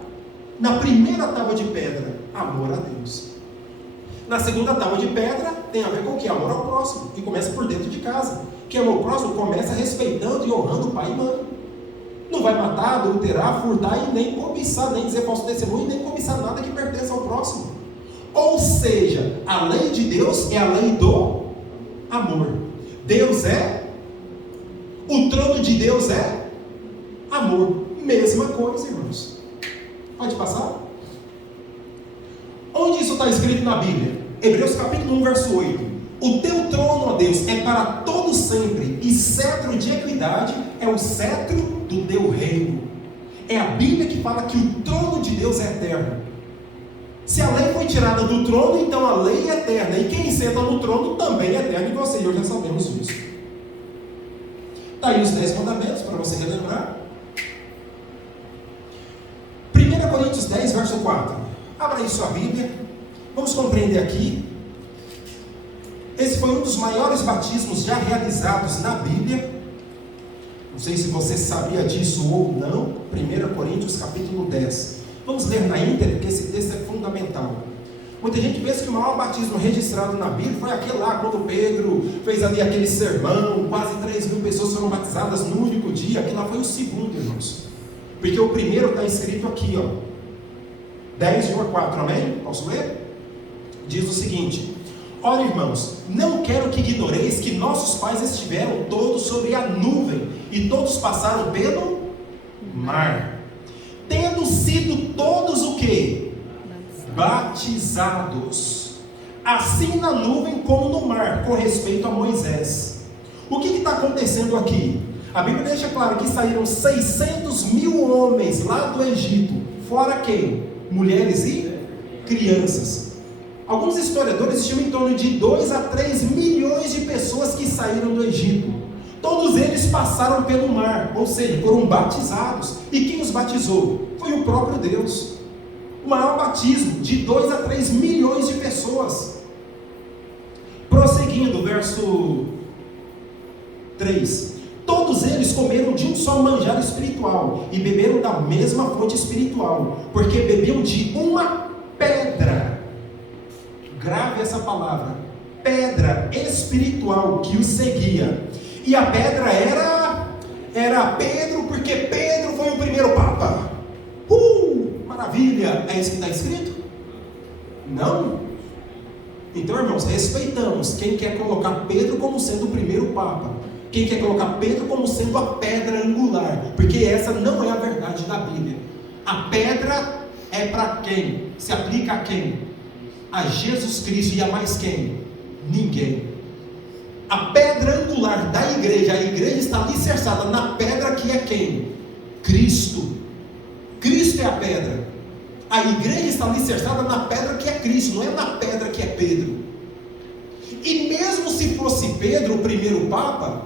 na primeira tábua de pedra, amor a Deus. Na segunda tábua de pedra tem a ver com o que? Amor ao próximo, que começa por dentro de casa. Que amor ao próximo começa respeitando e honrando o pai e mãe. Não vai matar, adulterar, furtar e nem cobiçar, nem dizer falso testemunho, nem cobiçar nada que pertence ao próximo. Ou seja, a lei de Deus é a lei do amor. Deus é, o trono de Deus é amor. Mesma coisa, irmãos. Pode passar? Onde isso está escrito na Bíblia? Hebreus capítulo 1, verso 8. O teu trono, ó Deus, é para todo sempre, e cetro de equidade é o cetro do teu reino. É a Bíblia que fala que o trono de Deus é eterno. Se a lei foi tirada do trono, então a lei é eterna, e quem senta no trono também é eterno, e você e eu já sabemos disso. Está aí os 10 mandamentos, para você relembrar. 1 Coríntios 10, verso 4. Abra aí sua Bíblia. Vamos compreender aqui. Esse foi um dos maiores batismos já realizados na Bíblia. Não sei se você sabia disso ou não. 1 Coríntios capítulo 10. Vamos ler na íntegra, porque esse texto é fundamental. Muita gente pensa que o maior batismo registrado na Bíblia foi aquele lá, quando Pedro fez ali aquele sermão, quase 3.000 pessoas foram batizadas no único dia. Aquele lá foi o segundo, irmãos. Porque o primeiro está escrito aqui, ó. 10, 1 a 4, amém? Posso ler? Diz o seguinte: ora, irmãos, não quero que ignoreis que nossos pais estiveram todos sobre a nuvem, e todos passaram pelo mar, tendo sido todos o quê? Batizados, assim na nuvem como no mar, com respeito a Moisés. O que está acontecendo aqui? A Bíblia deixa claro que saíram 600.000 homens lá do Egito, fora quem? Mulheres e crianças. Alguns historiadores estimam em torno de 2 a 3 milhões de pessoas que saíram do Egito. Todos eles passaram pelo mar, ou seja, foram batizados. E quem os batizou? Foi o próprio Deus. O maior batismo, de 2 a 3 milhões de pessoas. Prosseguindo, verso 3. Todos eles comeram de um só manjar espiritual e beberam da mesma fonte espiritual, porque bebiam de uma pedra. Grave essa palavra, pedra espiritual que o seguia. E a pedra era Pedro, porque Pedro foi o primeiro Papa. Maravilha! É isso que está escrito? Não? Então, irmãos, respeitamos quem quer colocar Pedro como sendo o primeiro Papa, quem quer colocar Pedro como sendo a pedra angular, porque essa não é a verdade da Bíblia. A pedra é para quem? Se aplica a quem? A Jesus Cristo. E a mais quem? Ninguém. A pedra angular da igreja, a igreja está alicerçada na pedra que é quem? Cristo. Cristo é a pedra. A igreja está alicerçada na pedra que é Cristo, não é na pedra que é Pedro. E mesmo se fosse Pedro o primeiro Papa,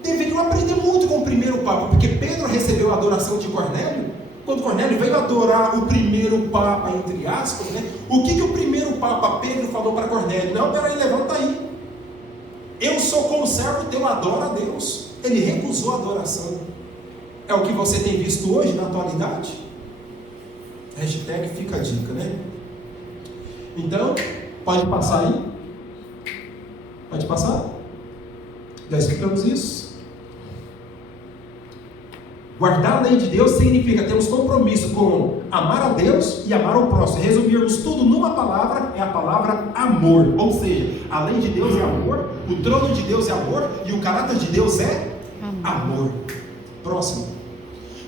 deveriam aprender muito com o primeiro Papa, porque Pedro recebeu a adoração de Cornélio. Quando Cornélio veio adorar o primeiro Papa, entre aspas, né? O que o primeiro Papa Pedro falou para Cornélio? Não, peraí, levanta aí. Eu sou conservo teu, adora a Deus. Ele recusou a adoração. É o que você tem visto hoje na atualidade? Hashtag fica a dica, né? Então, pode passar aí? Pode passar? Já explicamos isso. Guardar a lei de Deus significa termos compromisso com amar a Deus e amar o próximo. Resumirmos tudo numa palavra, é a palavra amor. Ou seja, a lei de Deus é amor, o trono de Deus é amor e o caráter de Deus é amor. Próximo.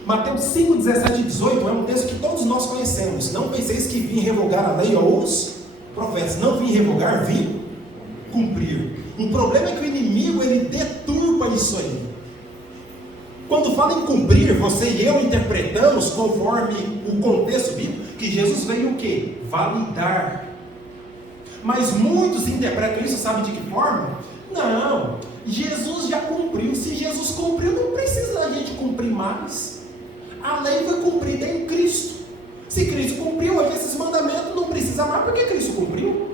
Mateus 5, 17 e 18 é um texto que todos nós conhecemos. Não penseis que vim revogar a lei ou os profetas. Não vim revogar, vim cumprir. O problema é que o inimigo, ele deturpa isso aí. Quando fala em cumprir, você e eu interpretamos conforme o contexto bíblico, que Jesus veio o quê? Validar. Mas muitos interpretam isso, sabe de que forma? Não, Jesus já cumpriu. Se Jesus cumpriu, não precisa a gente cumprir mais. A lei foi cumprida em Cristo. Se Cristo cumpriu, hoje esses mandamentos não precisa mais, porque Cristo cumpriu.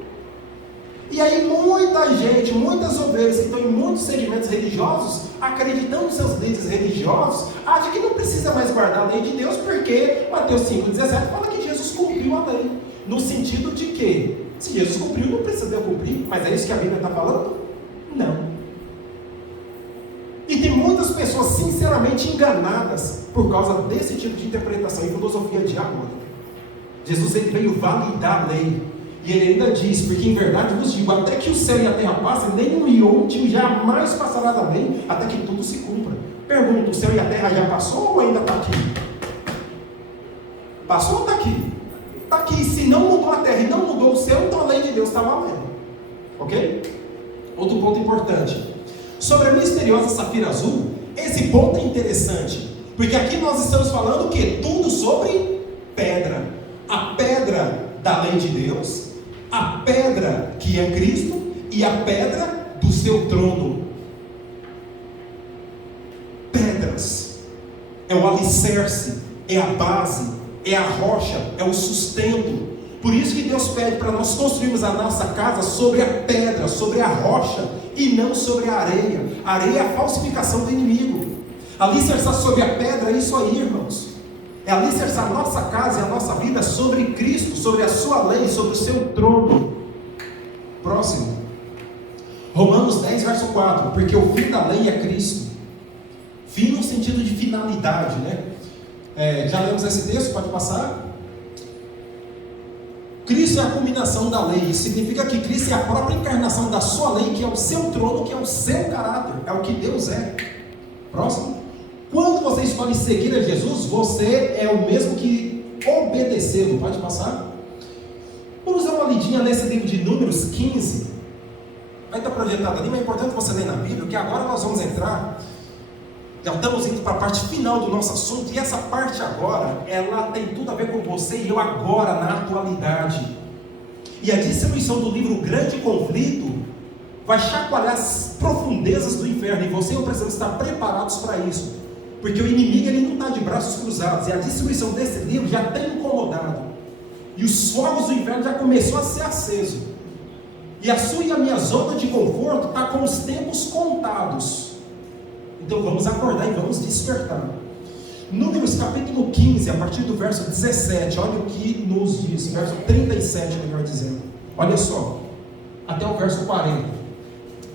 E aí muita gente, muitas ovelhas que estão em muitos segmentos religiosos, acreditando nos seus líderes religiosos, acham que não precisa mais guardar a lei de Deus, porque Mateus 5,17 fala que Jesus cumpriu a lei. No sentido de que, se Jesus cumpriu, não precisa eu cumprir. Mas é isso que a Bíblia está falando? Não. E tem muitas pessoas sinceramente enganadas por causa desse tipo de interpretação e filosofia diabólica. Jesus, ele veio validar a lei. E ele ainda diz, porque em verdade vos digo, até que o céu e a terra passem, nem um iota jamais passará da lei, até que tudo se cumpra. Pergunto, o céu e a terra já passou ou ainda está aqui? Passou ou está aqui? Está aqui. Se não mudou a terra e não mudou o céu, então a lei de Deus está valendo. Ok? Outro ponto importante. Sobre a misteriosa safira azul, esse ponto é interessante, porque aqui nós estamos falando o quê? Tudo sobre pedra. A pedra da lei de Deus, a pedra que é Cristo e a pedra do seu trono. Pedras é o alicerce, é a base, é a rocha, é o sustento. Por isso que Deus pede para nós construirmos a nossa casa sobre a pedra, sobre a rocha e não sobre a areia. A areia é a falsificação do inimigo. Alicerçar sobre a pedra é isso aí, irmãos. É alicerçar a nossa casa e a nossa vida sobre Cristo, sobre a sua lei, sobre o seu trono. Próximo. Romanos 10, verso 4. Porque o fim da lei é Cristo. Fim no sentido de finalidade, né? Já lemos esse texto, pode passar? Cristo é a culminação da lei. Isso significa que Cristo é a própria encarnação da sua lei, que é o seu trono, que é o seu caráter. É o que Deus é. Próximo. Quando você escolhe seguir a Jesus, você é o mesmo que obedecê-lo. Pode passar? Vamos dar uma lidinha nesse livro de Números 15. Vai estar projetado ali, mas é importante você ler na Bíblia, porque agora nós vamos entrar. Já estamos indo para a parte final do nosso assunto, e essa parte agora, ela tem tudo a ver com você e eu agora, na atualidade. E a distribuição do livro Grande Conflito vai chacoalhar as profundezas do inferno, e você e eu precisamos estar preparados para isso. Porque o inimigo, ele não está de braços cruzados, e a distribuição desse livro já tem incomodado, e os fogos do inferno já começou a ser aceso, e a sua e a minha zona de conforto está com os tempos contados. Então vamos acordar e vamos despertar. Números capítulo 15, a partir do verso 17, olha o que nos diz, verso 37, melhor dizendo. Olha só, até o verso 40.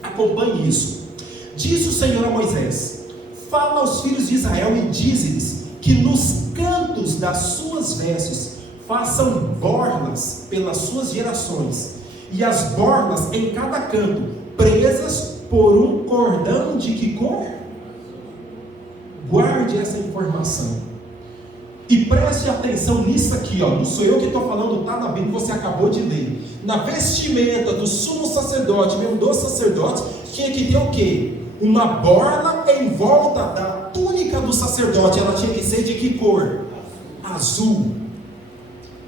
Acompanhe isso. Disse o Senhor a Moisés: fala aos filhos de Israel e dize-lhes que nos cantos das suas vestes façam borlas pelas suas gerações, e as borlas em cada canto, presas por um cordão de que cor? Guarde essa informação. E preste atenção nisso aqui, ó. Não sou eu que estou falando, está na Bíblia, você acabou de ler. Na vestimenta do sumo sacerdote, mesmo dos sacerdotes, tinha que ter o quê? Uma borla em volta da túnica do sacerdote. Ela tinha que ser de que cor? Azul.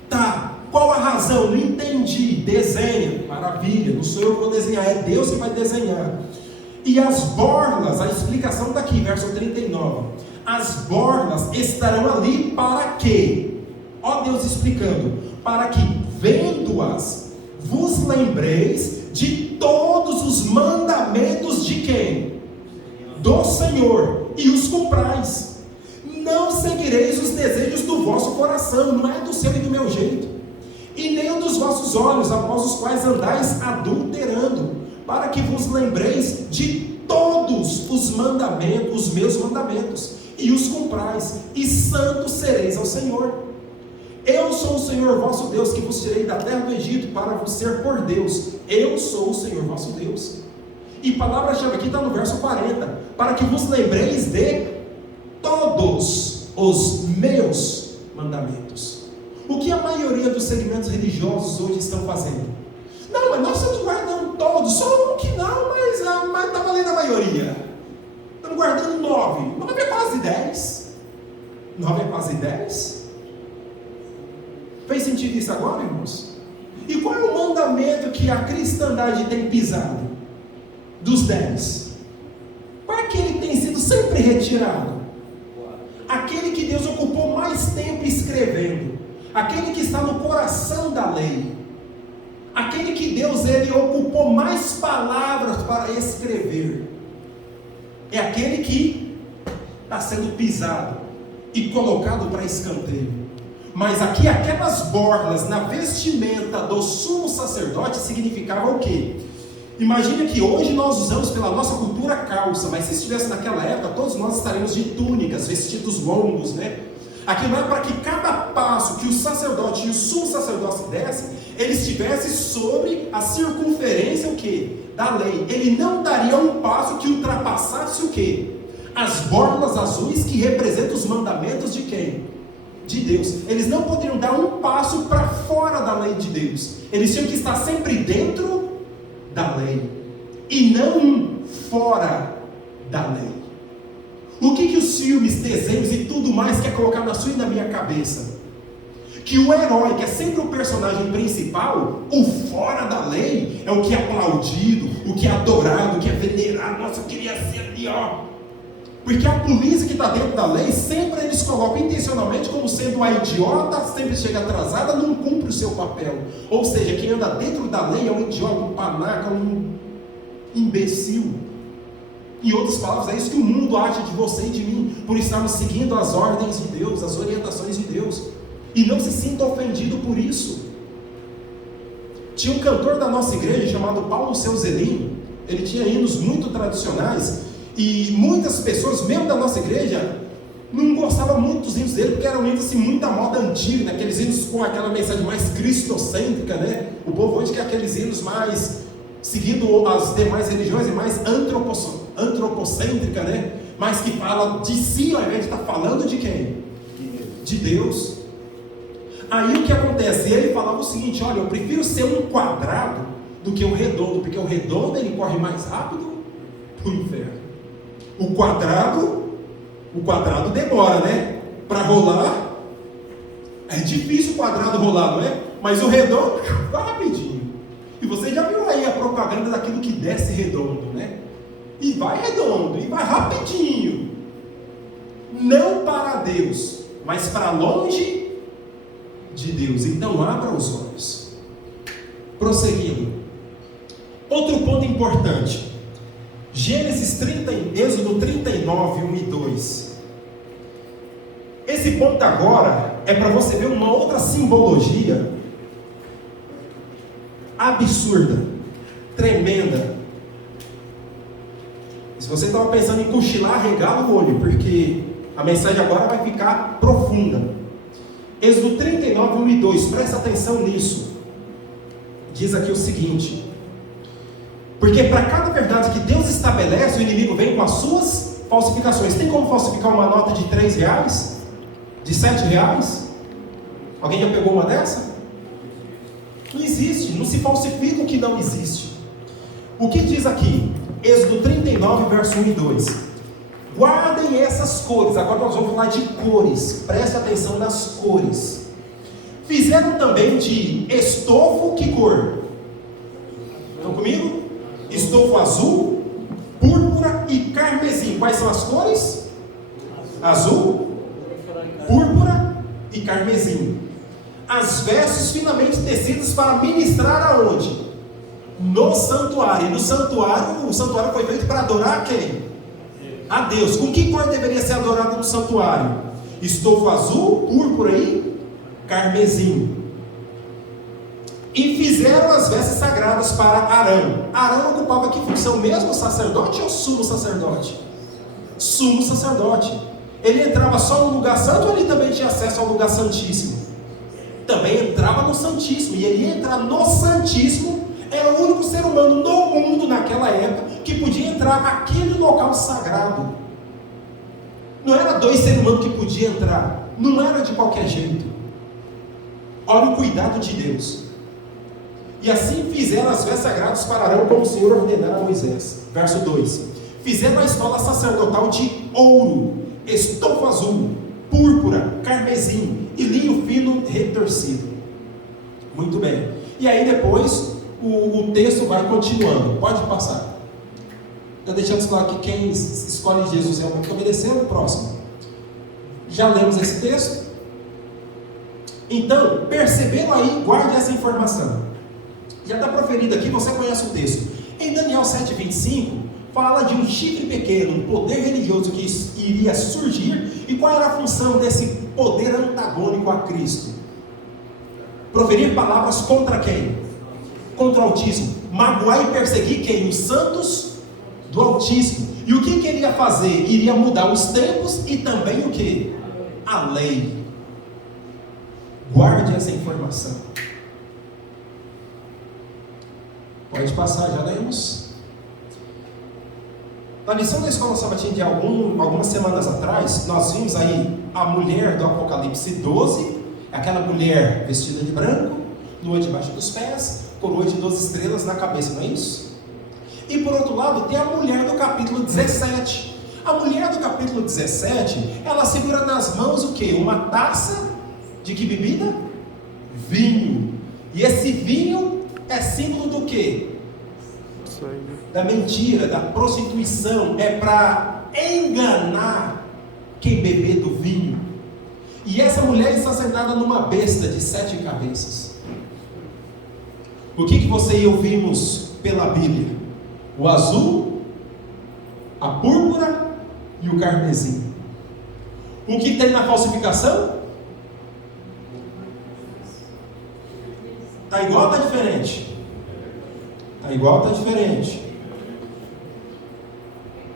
Tá, qual a razão? Não entendi. Desenha, maravilha, não sou eu que vou desenhar, é Deus que vai desenhar. E as borlas, a explicação está aqui, verso 39. As borlas estarão ali para quê? Ó Deus explicando, para que vendo-as, vos lembreis de todos os mandamentos de quem? Do Senhor, e os cumprais. Não seguireis os desejos do vosso coração, não é do seu e do meu jeito, e nem o dos vossos olhos, após os quais andais adulterando, para que vos lembreis de todos os mandamentos, os meus mandamentos, e os cumprais, e santos sereis ao Senhor. Eu sou o Senhor vosso Deus, que vos tirei da terra do Egito, para vos ser por Deus. Eu sou o Senhor vosso Deus. E palavra-chave aqui está no verso 40, para que vos lembreis de todos os meus mandamentos. O que a maioria dos segmentos religiosos hoje estão fazendo? Não, mas nós estamos guardando todos, só um que não, mas está valendo a maioria. Estamos guardando 9. 9 é quase 10. 9 é quase 10. Fez sentido isso agora, irmãos? E qual é o mandamento que a cristandade tem pisado? Dos 10. Qual é aquele que tem sido sempre retirado? Aquele que Deus ocupou mais tempo escrevendo. Aquele que está no coração da lei. Aquele que Deus ele ocupou mais palavras para escrever. É aquele que está sendo pisado e colocado para escanteio. Mas aqui aquelas borlas na vestimenta do sumo sacerdote significavam o quê? Imagine que hoje nós usamos pela nossa cultura calça, mas se estivesse naquela época, todos nós estaremos de túnicas, vestidos longos, né? Aqui não é para que cada passo que o sacerdote e o sumo sacerdote dessem, ele estivesse sobre a circunferência o quê? Da lei. Ele não daria um passo que ultrapassasse o quê? As borlas azuis que representam os mandamentos de quem? De Deus. Eles não poderiam dar um passo para fora da lei de Deus. Eles tinham que estar sempre dentro da lei e não fora da lei. O que os filmes, desenhos e tudo mais quer colocar na sua e na minha cabeça? Que o herói, que é sempre o personagem principal, o fora da lei, é o que é aplaudido, o que é adorado, o que é venerado. Nossa, eu queria ser ali, ó. Porque a polícia que está dentro da lei, sempre eles colocam intencionalmente como sendo uma idiota, sempre chega atrasada, não cumpre o seu papel. Ou seja, quem anda dentro da lei é um idiota, um panaca, um imbecil. Em outras palavras, é isso que o mundo acha de você e de mim, por estarmos seguindo as ordens de Deus, as orientações de Deus. E não se sinta ofendido por isso. Tinha um cantor da nossa igreja chamado Paulo Seuzelin. Ele tinha hinos muito tradicionais. E muitas pessoas, mesmo da nossa igreja, não gostavam muito dos hinos dele, porque eram hinos assim, muita moda antiga, né? Aqueles hinos com aquela mensagem mais cristocêntrica, né? O povo hoje quer aqueles hinos mais, seguindo as demais religiões, mais antropocêntrica, né? Mas que fala de si, ao invés de estar falando de quem? De Deus. Aí o que acontece? Ele falava o seguinte: olha, eu prefiro ser um quadrado do que um redondo, porque o redondo ele corre mais rápido para o inferno. O quadrado demora, né? Para rolar, é difícil o quadrado rolar, não é? Mas o redondo, vai rapidinho. E você já viu aí a propaganda daquilo que desce redondo, né? E vai redondo, e vai rapidinho. Não para Deus, mas para longe de Deus. Então abra os olhos. Prosseguindo. Outro ponto importante. Êxodo 39, 1 e 2. Esse ponto agora é para você ver uma outra simbologia absurda. tremenda. Se você estava pensando em cochilar, regala o olho, porque a mensagem agora vai ficar profunda. Êxodo 39, 1 e 2, presta atenção nisso. Diz aqui o seguinte: porque para cada verdade que Deus estabelece, o inimigo vem com as suas falsificações. Tem como falsificar uma nota de R$3? De R$7? Alguém já pegou uma dessa? Não existe, não se falsifica o que não existe. O que diz aqui? Êxodo 39, verso 1 e 2. Guardem essas cores. Agora nós vamos falar de cores. Preste atenção nas cores. Fizeram também de estofo, que cor? Estão comigo? Estofo azul, púrpura e carmesim. Quais são as cores? Azul, púrpura e carmesim. As vestes finamente tecidas para ministrar aonde? No santuário. E no santuário, o santuário foi feito para adorar quem? A Deus. Com que cor deveria ser adorado no santuário? Estofo azul, púrpura e carmesim. E fizeram as vestes sagradas para Arão. Arão ocupava que função mesmo? Sacerdote ou sumo sacerdote? Sumo sacerdote. Ele entrava só no lugar santo ou ele também tinha acesso ao lugar santíssimo? Também entrava no santíssimo. E ele ia entrar no santíssimo. Era o único ser humano no mundo naquela época que podia entrar naquele local sagrado. Não era dois seres humanos que podiam entrar. Não era de qualquer jeito. Olha o cuidado de Deus. E assim fizeram as vestes sagradas para Arão, como o Senhor ordenara a Moisés. Verso 2. Fizeram a estola sacerdotal de ouro, estofo azul, púrpura, carmesim e linho fino retorcido. Muito bem. E aí depois o texto vai continuando. Pode passar. Está deixando claro que quem escolhe Jesus realmente obedeceu, o próximo. Já lemos esse texto? Então, perceberam aí, guarde essa informação. Já está proferido aqui, você conhece o texto. Em Daniel 7,25, fala de um chifre pequeno, um poder religioso que iria surgir. E qual era a função desse poder antagônico a Cristo? Proferir palavras contra quem? Contra o Altíssimo. Magoar e perseguir quem? Os santos do Altíssimo. E o que ele iria fazer? Iria mudar os tempos e também o que? A lei. Guarde essa informação. Pode passar, já lemos. Na lição da Escola Sabatina de algumas semanas atrás, nós vimos aí a mulher do Apocalipse 12, aquela mulher vestida de branco, lua debaixo dos pés, coroa de 12 estrelas na cabeça, não é isso? E por outro lado, tem a mulher do capítulo 17. A mulher do capítulo 17, ela segura nas mãos o quê? Uma taça de que bebida? Vinho. E esse vinho é símbolo do quê? Da mentira, da prostituição. É para enganar quem beber do vinho. E essa mulher está sentada numa besta de 7 cabeças. O que você e eu vimos pela Bíblia? O azul, a púrpura e o carmesim. O que tem na falsificação? Está igual ou está diferente? Está igual ou está diferente?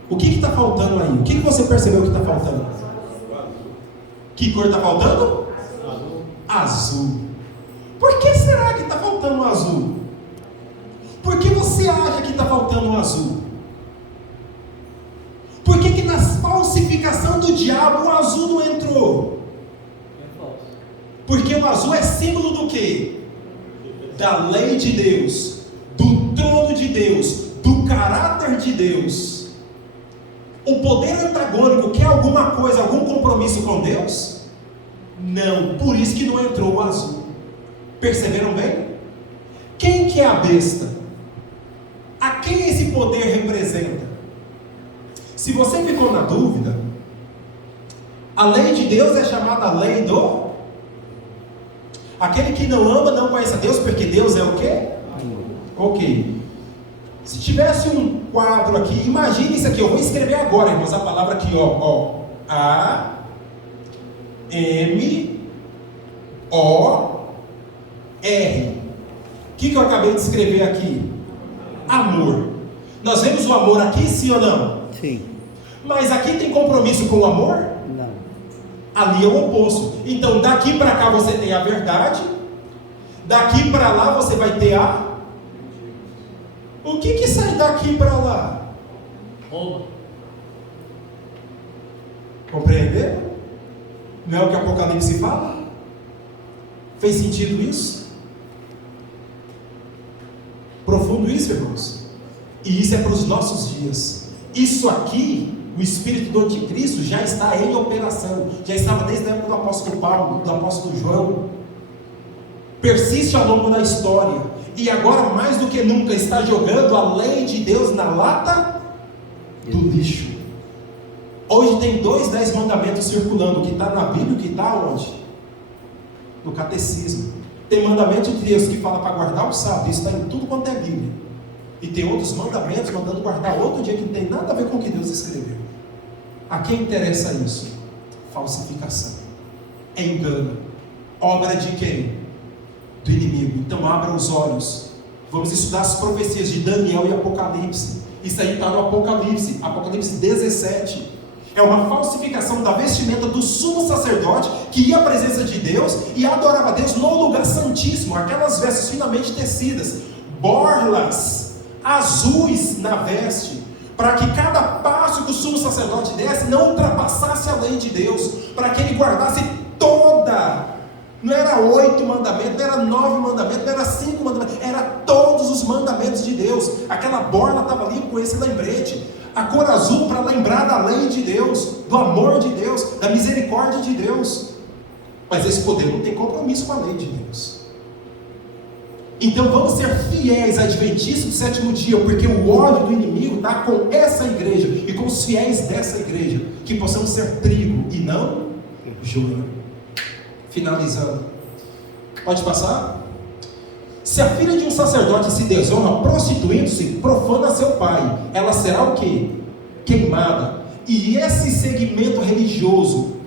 O que está faltando aí? O que você percebeu que está faltando? Que cor está faltando? Azul. Por que será que está faltando o azul? Por que você acha que está faltando o azul? Por que na falsificação do diabo o azul não entrou? Porque o azul é símbolo do quê? Da lei de Deus, do trono de Deus, do caráter de Deus. O poder antagônico quer alguma coisa, algum compromisso com Deus? Não, por isso que não entrou o azul. Perceberam bem? Quem que é a besta? A quem esse poder representa? Se você ficou na dúvida, a lei de Deus é chamada lei do... Aquele que não ama não conhece a Deus, porque Deus é o quê? Ok. Se tivesse um quadro aqui, imagine isso aqui, eu vou escrever agora, irmãos, a palavra aqui, ó. A-M-O-R. O que eu acabei de escrever aqui? Amor. Nós vemos o amor aqui, sim ou não? Sim. Mas aqui tem compromisso com o amor? Não. Ali é o oposto. Então daqui para cá você tem a verdade, daqui para lá você vai ter a... O que sai daqui para lá? Rouba. Compreenderam? Não é o que Apocalipse fala? Fez sentido isso? Profundo isso, irmãos? E isso é para os nossos dias. Isso aqui, o espírito do anticristo já está em operação. Já estava desde a época do apóstolo Paulo, do apóstolo João. Persiste ao longo da história. E agora, mais do que nunca, está jogando a lei de Deus na lata do lixo. Hoje tem 10 mandamentos circulando. O que está na Bíblia, o que está onde? No catecismo. Tem mandamento de Deus que fala para guardar o sábado. Isso está em tudo quanto é Bíblia. E tem outros mandamentos mandando guardar outro dia que não tem nada a ver com o que Deus escreveu. A quem interessa isso? Falsificação, engano, obra de quem? Do inimigo. Então abra os olhos. Vamos estudar as profecias de Daniel e Apocalipse. Isso aí está no Apocalipse, Apocalipse 17. É uma falsificação da vestimenta do sumo sacerdote que ia à presença de Deus e adorava a Deus no lugar santíssimo. Aquelas vestes finamente tecidas, borlas azuis na veste, para que cada passo que o sumo sacerdote desse não ultrapassasse a lei de Deus, para que ele guardasse toda, não era 8 mandamentos, não era 9 mandamentos, não era 5 mandamentos, era todos os mandamentos de Deus. Aquela borla estava ali com esse lembrete, a cor azul para lembrar da lei de Deus, do amor de Deus, da misericórdia de Deus. Mas esse poder não tem compromisso com a lei de Deus. Então vamos ser fiéis adventistas do sétimo dia, porque o ódio do inimigo está com essa igreja e com os fiéis dessa igreja, que possamos ser trigo e não joio. Finalizando, pode passar? Se a filha de um sacerdote se desonra prostituindo-se, profana seu pai, ela será o quê? Queimada. E esse segmento religioso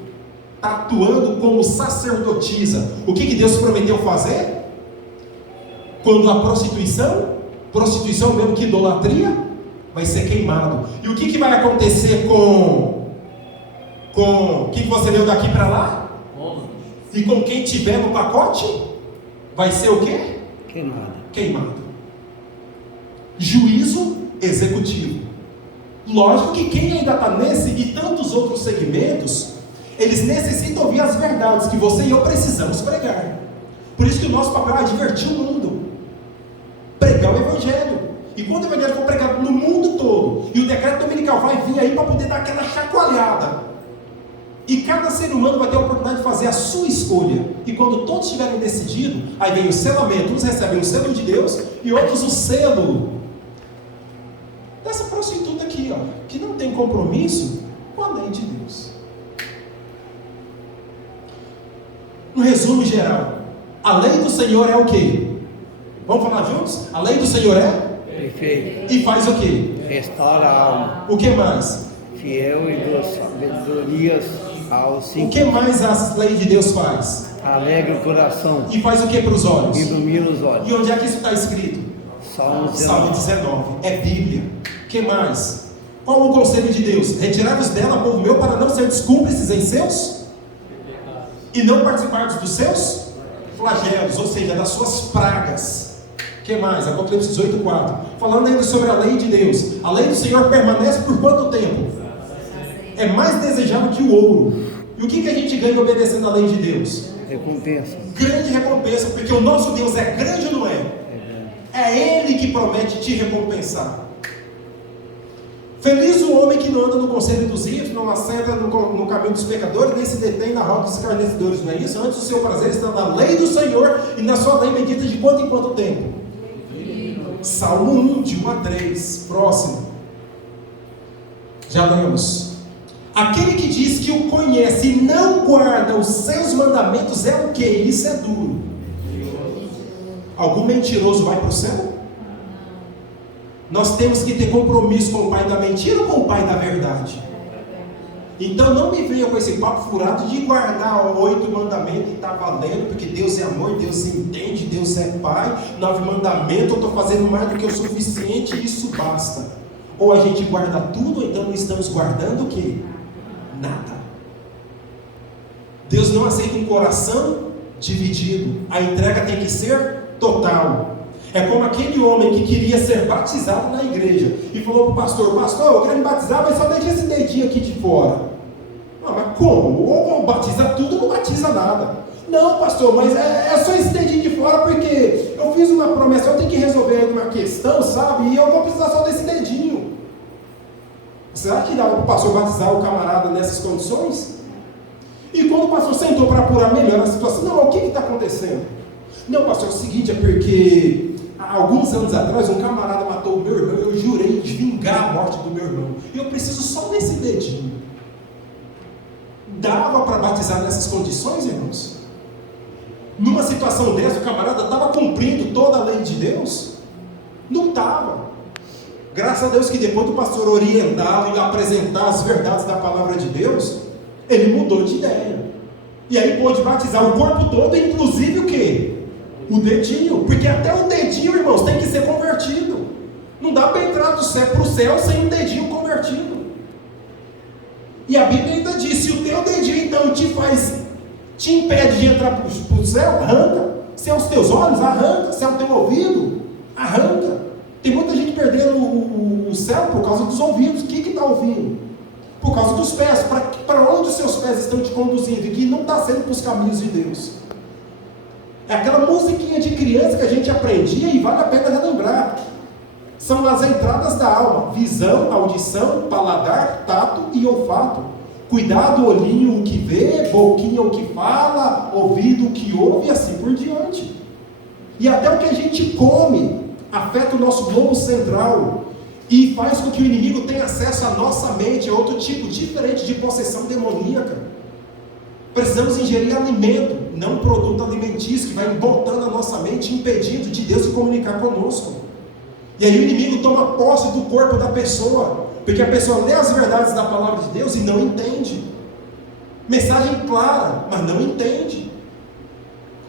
está atuando como sacerdotisa. O que Deus prometeu fazer? Quando a prostituição mesmo que idolatria, vai ser queimado. E o que vai acontecer com o que você leu daqui para lá? E com quem tiver no pacote, vai ser o quê? Queimado. Juízo executivo. Lógico que quem ainda está nesse e tantos outros segmentos, eles necessitam ouvir as verdades que você e eu precisamos pregar. Por isso que o nosso papel é advertir o mundo, pregar o Evangelho. E quando o Evangelho for pregado no mundo todo, e o decreto dominical vai vir aí para poder dar aquela chacoalhada, e cada ser humano vai ter a oportunidade de fazer a sua escolha. E quando todos tiverem decidido, aí vem o selamento. Uns recebem o selo de Deus e outros o selo dessa prostituta aqui, ó, que não tem compromisso com a lei de Deus. No resumo geral, a lei do Senhor é o quê? Vamos falar juntos? A lei do Senhor é? Perfeito. E faz o quê? Restaura a alma. O que mais? Fiel e sabedorias aos O simples. que mais a lei de Deus faz? Alegra o coração. E faz o que para os olhos? Ilumina os olhos. E onde é que isso está escrito? Salmo 19. É Bíblia. O que mais? Qual o conselho de Deus? Retirai-vos dela, povo meu, para não ser cúmplices em seus e não participardes dos seus flagelos, ou seja, das suas pragas. O que mais? Apocalipse 18:4. Falando ainda sobre a lei de Deus. A lei do Senhor permanece por quanto tempo? É mais desejável que o ouro. E o que a gente ganha obedecendo a lei de Deus? Recompensa. Grande recompensa, porque o nosso Deus é grande ou não é? É Ele que promete te recompensar. Feliz o homem que não anda no conselho dos ímpios, não assenta no caminho dos pecadores, nem se detém na roda dos escarnecedores, não é isso? Antes o seu prazer está na lei do Senhor, e na sua lei medita de quanto em quanto tempo? Salmo 1, de 1 a 3, próximo. Já lemos. Aquele que diz que o conhece e não guarda os seus mandamentos é o que? Isso é duro. Algum mentiroso vai para o céu? Nós temos que ter compromisso com o pai da mentira ou com o pai da verdade? Então não me venha com esse papo furado de guardar 8 mandamentos e está valendo, porque Deus é amor, Deus entende, Deus é Pai. 9 mandamentos, eu estou fazendo mais do que o suficiente e isso basta. Ou a gente guarda tudo, ou então não estamos guardando o quê? Nada. Deus não aceita um coração dividido. A entrega tem que ser total. É como aquele homem que queria ser batizado na igreja e falou para o pastor: pastor, eu quero me batizar, mas só deixa esse dedinho aqui de fora. Ah, mas como? Ou batiza tudo ou não batiza nada. Não, pastor, mas é só esse dedinho de fora porque eu fiz uma promessa, eu tenho que resolver uma questão, sabe? E eu vou precisar só desse dedinho. Será que dava para o pastor batizar o camarada nessas condições? E quando o pastor sentou para apurar melhor a situação, não, o que está acontecendo? Não, pastor, é o seguinte, é porque há alguns anos atrás um camarada matou o meu irmão, eu jurei de vingar a morte do meu irmão, e eu preciso só desse dedinho. Dava para batizar nessas condições, irmãos? Numa situação dessa, o camarada estava cumprindo toda a lei de Deus? Não estava. Graças a Deus que depois do pastor orientá-lo e apresentar as verdades da palavra de Deus, ele mudou de ideia. E aí pôde batizar o corpo todo, inclusive o quê? O dedinho. Porque até o dedinho, irmãos, tem que ser convertido. Não dá para entrar do céu para o céu sem um dedinho convertido. E a Bíblia ainda diz: se o teu dedinho então te impede de entrar para o céu, arranca. Se é os teus olhos, arranca. Se é o teu ouvido, arranca. Tem muita gente perdendo o céu por causa dos ouvidos. O que está ouvindo? Por causa dos pés. Para onde os seus pés estão te conduzindo? E que não está sendo para os caminhos de Deus. É aquela musiquinha de criança que a gente aprendia e vale a pena relembrar. São as entradas da alma: visão, audição, paladar, tato e olfato. Cuidado, olhinho o que vê, boquinha o que fala, ouvido o que ouve e assim por diante. E até o que a gente come afeta o nosso globo central e faz com que o inimigo tenha acesso à nossa mente. É outro tipo diferente de possessão demoníaca. Precisamos ingerir alimento, não produto alimentício que vai embotando a nossa mente, impedindo de Deus se comunicar conosco. E aí o inimigo toma posse do corpo da pessoa, porque a pessoa lê as verdades da palavra de Deus e não entende. Mensagem clara, mas não entende.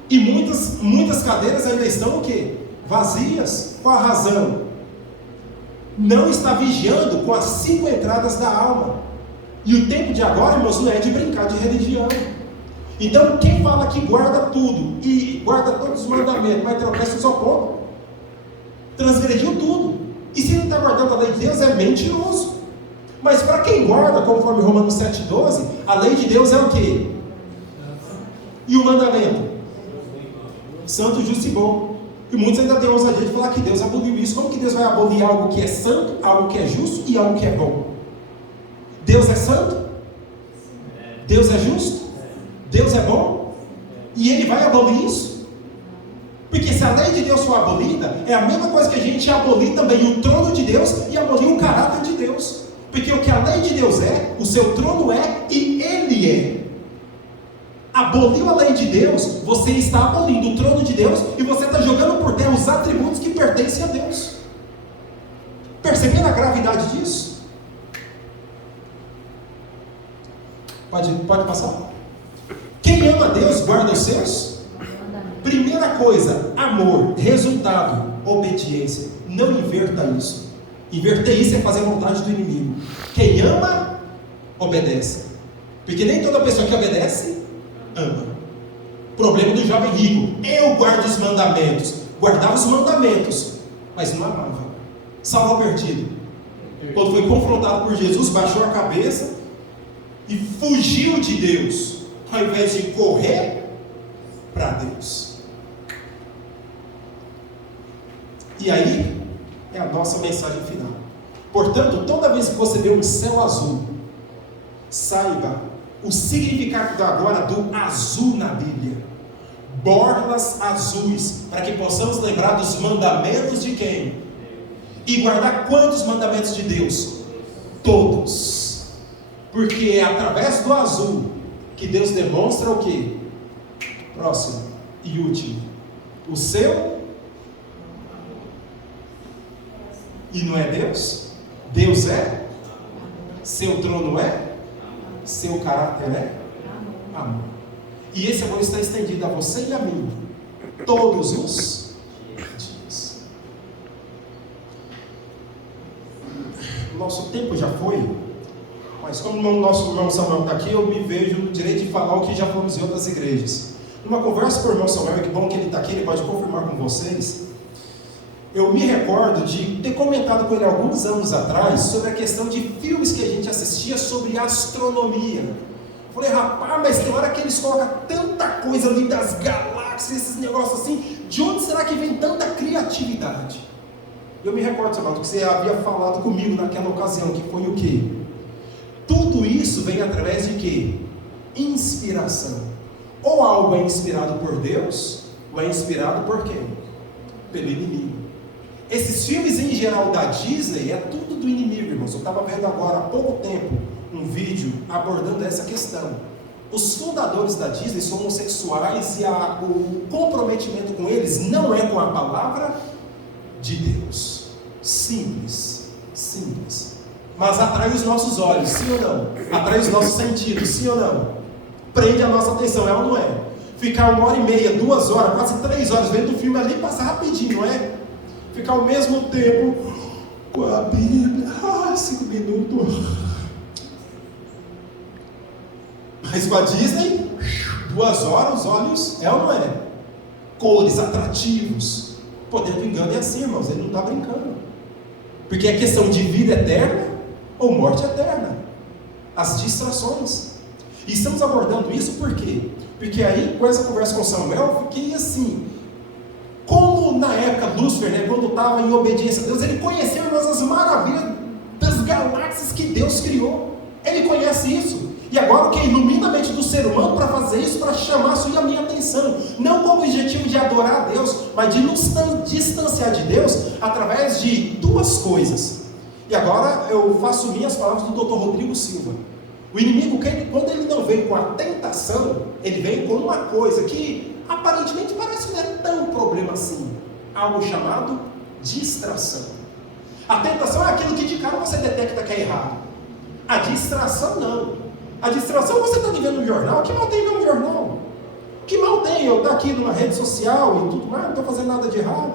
E muitas cadeiras ainda estão o quê? Vazias. Qual a razão? Não está vigiando com as 5 entradas da alma. E o tempo de agora, irmãos, não é de brincar de religião. Então quem fala que guarda tudo e guarda todos os mandamentos, mas tropeça só pouco, transgrediu tudo. E se não está guardando a lei de Deus, é mentiroso. Mas para quem guarda, conforme Romanos 7,12, a lei de Deus é o quê? E o mandamento? Santo, justo e bom. E muitos ainda têm a ousadia de falar que Deus aboliu isso. Como que Deus vai abolir algo que é santo, algo que é justo e algo que é bom? Deus é santo? Deus é justo? Deus é bom? E Ele vai abolir isso? Porque se a lei de Deus for abolida, é a mesma coisa que a gente abolir também o trono de Deus e abolir o caráter de Deus. Porque o que a lei de Deus é, o seu trono é e Ele é. Aboliu a lei de Deus, você está abolindo o trono de Deus e você está jogando por terra os atributos que pertencem a Deus. Percebendo a gravidade disso? Pode passar? Quem ama Deus guarda os seus? Primeira coisa, amor. Resultado, obediência. Não inverta isso. Inverter isso é fazer a vontade do inimigo. Quem ama, obedece. Porque nem toda pessoa que obedece, ama. Problema do jovem rico: eu guardo os mandamentos. Guardava os mandamentos, mas não amava. Salvo perdido. Quando foi confrontado por Jesus, baixou a cabeça e fugiu de Deus, ao invés de correr para Deus. E aí é a nossa mensagem final. Portanto, toda vez que você vê um céu azul, saiba o significado agora do azul na Bíblia. Borlas azuis, para que possamos lembrar dos mandamentos de quem? E guardar quantos mandamentos de Deus? Todos. Porque é através do azul que Deus demonstra o que? Próximo e último. O seu. E não é Deus? Deus é? Seu trono é? seu caráter é amor. E esse amor está estendido a você e a mim todos os dias. Nosso tempo já foi, mas como o nosso irmão Samuel está aqui, eu me vejo no direito de falar o que já falamos em outras igrejas. Numa conversa com o irmão Samuel, que bom que ele está aqui, ele pode confirmar com vocês. Eu me recordo de ter comentado com ele alguns anos atrás sobre a questão de filmes que a gente assistia sobre astronomia. Falei, rapaz, mas tem hora que eles colocam tanta coisa ali das galáxias, esses negócios assim, de onde será que vem tanta criatividade? Eu me recordo, Samuel, que você havia falado comigo naquela ocasião, que foi o quê? Tudo isso vem através de quê? Inspiração. Ou algo é inspirado por Deus, ou é inspirado por quem? Pelo inimigo. Esses filmes em geral da Disney é tudo do inimigo, irmãos. Eu estava vendo agora há pouco tempo um vídeo abordando essa questão. Os fundadores da Disney são homossexuais e o comprometimento com eles não é com a palavra de Deus. Simples, simples. Mas atrai os nossos olhos, sim ou não? Atrai os nossos sentidos, sim ou não? Prende a nossa atenção, é ou não é? Ficar 1h30, 2 horas, quase 3 horas vendo o filme ali, passa rapidinho, não é? Ficar ao mesmo tempo com a Bíblia, 5 minutos. Mas com a Disney, 2 horas, os olhos, é ou não é? Cores, atrativos. O poder do engano é assim, irmãos, ele não está brincando. Porque é questão de vida eterna ou morte eterna. As distrações. E estamos abordando isso por quê? Porque aí, com essa conversa com Samuel, eu fiquei assim, como na época Lúcifer, né, quando estava em obediência a Deus, ele conheceu as maravilhas das galáxias que Deus criou. Ele conhece isso. E agora o que ilumina a mente do ser humano para fazer isso, para chamar a sua e a minha atenção. Não com o objetivo de adorar a Deus, mas de nos distanciar de Deus através de 2 coisas. E agora eu faço minhas palavras do Dr. Rodrigo Silva. O inimigo, quando ele não vem com a tentação, ele vem com uma coisa que aparentemente parece que não é tão problema assim. Algo chamado distração. A tentação é aquilo que de cara você detecta que é errado. A distração não. A distração você está vendo no jornal. Que mal tem ver no jornal? Que mal tem eu estar aqui numa rede social e tudo mais, não estou fazendo nada de errado.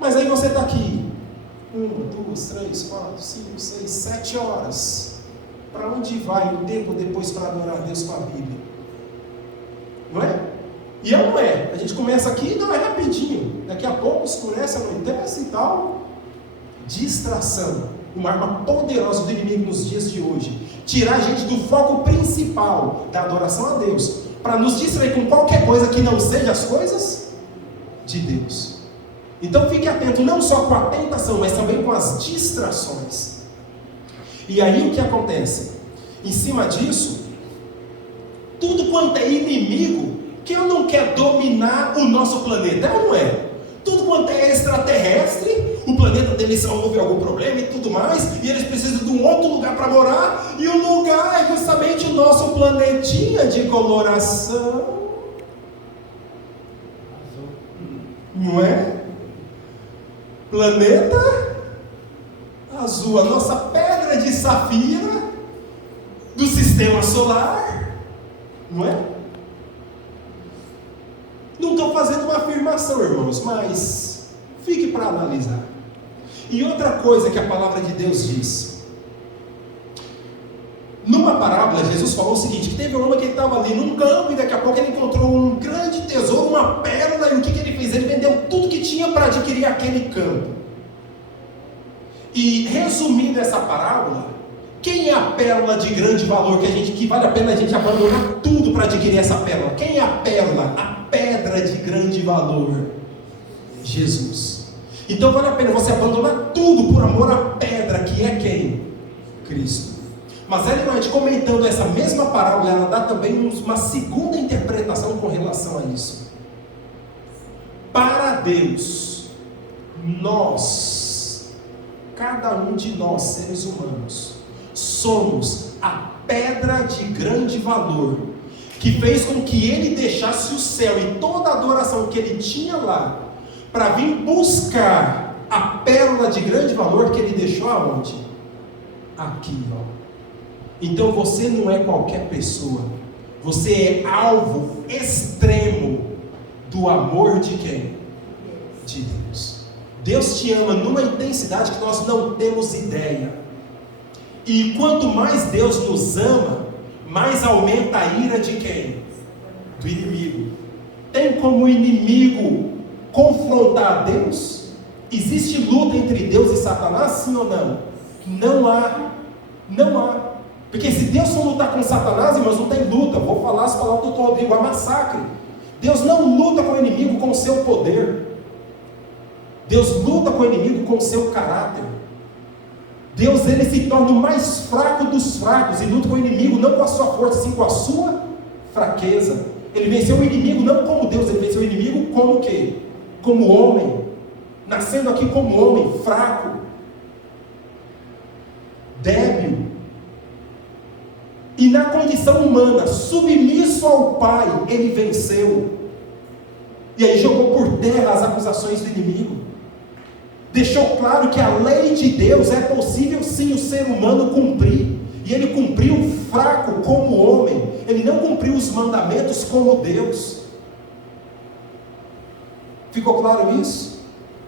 Mas aí você está aqui 1, 2, 3, 4, 5, 6, 7 horas. Para onde vai o tempo depois para adorar a Deus com a Bíblia? Não é? E não é. A gente começa aqui, não é rapidinho. Daqui a pouco escurece, anoitece e tal. Distração. Uma arma poderosa do inimigo nos dias de hoje. Tirar a gente do foco principal da adoração a Deus. Para nos distrair com qualquer coisa que não seja as coisas de Deus. Então fique atento não só com a tentação, mas também com as distrações. E aí o que acontece? Em cima disso, tudo quanto é inimigo, quem não quer dominar o nosso planeta, é ou não é? Tudo quanto é extraterrestre, o planeta deles houve algum problema e tudo mais, e eles precisam de um outro lugar para morar, e o lugar é justamente o nosso planetinha de coloração. Não é? Planeta azul, a nossa pedra de safira do sistema solar, não é? Não estou fazendo uma afirmação, irmãos, mas fique para analisar. E outra coisa que a palavra de Deus diz, numa parábola, Jesus falou o seguinte, que teve um homem que estava ali num campo e daqui a pouco ele encontrou um grande tesouro, uma pérola, e o que ele fez? Ele vendeu tudo que tinha para adquirir aquele campo. E resumindo essa parábola, quem é a pérola de grande valor que vale a pena a gente abandonar tudo para adquirir essa pérola? Quem é a pérola? A pedra de grande valor? Jesus. Então vale a pena você abandonar tudo por amor à pedra, que é quem? Cristo. Mas Ellen White, comentando essa mesma parábola, ela dá também uma segunda interpretação com relação a isso. Para Deus, cada um de nós, seres humanos, somos a pedra de grande valor, que fez com que ele deixasse o céu e toda a adoração que ele tinha lá, para vir buscar a pérola de grande valor que ele deixou aonde? Aqui, ó. Então você não é qualquer pessoa. Você é alvo extremo do amor de quem? De Deus. Deus te ama numa intensidade que nós não temos ideia. E quanto mais Deus nos ama, mais aumenta a ira de quem? Do inimigo. Tem como o inimigo confrontar a Deus? Existe luta entre Deus e Satanás, sim ou não? Não há. Não há. Porque se Deus for lutar com Satanás, irmãos, não tem luta. Vou falar as palavras do Rodrigo, há massacre. Deus não luta com o inimigo com o seu poder. Deus luta com o inimigo com o seu caráter. Deus, ele se torna o mais fraco dos fracos e luta com o inimigo não com a sua força, sim com a sua fraqueza. Ele venceu o inimigo não como Deus, ele venceu o inimigo como o quê? Como homem. Nascendo aqui como homem, fraco, débil. E na condição humana, submisso ao Pai, ele venceu. E aí jogou por terra as acusações do inimigo. Deixou claro que a lei de Deus é possível sim o ser humano cumprir. E ele cumpriu fraco como homem. Ele não cumpriu os mandamentos como Deus. Ficou claro isso?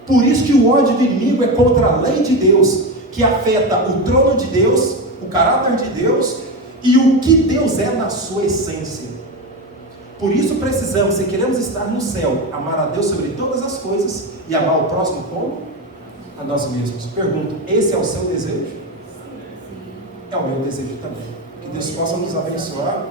Por isso que o ódio do inimigo é contra a lei de Deus, que afeta o trono de Deus, o caráter de Deus e o que Deus é na sua essência. Por isso precisamos, se queremos estar no céu, amar a Deus sobre todas as coisas e amar o próximo como? A nós mesmos. Pergunto, esse é o seu desejo? É o meu desejo também. Que Deus possa nos abençoar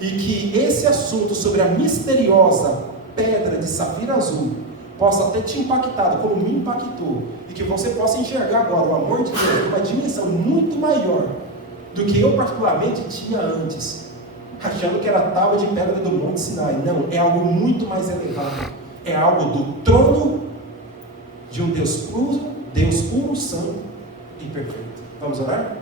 e que esse assunto sobre a misteriosa pedra de safira azul possa ter te impactado como me impactou e que você possa enxergar agora o amor de Deus numa dimensão muito maior do que eu particularmente tinha antes, achando que era a tábua de pedra do Monte Sinai. Não, é algo muito mais elevado. É algo do trono de um Deus puro, santo e perfeito. Vamos orar?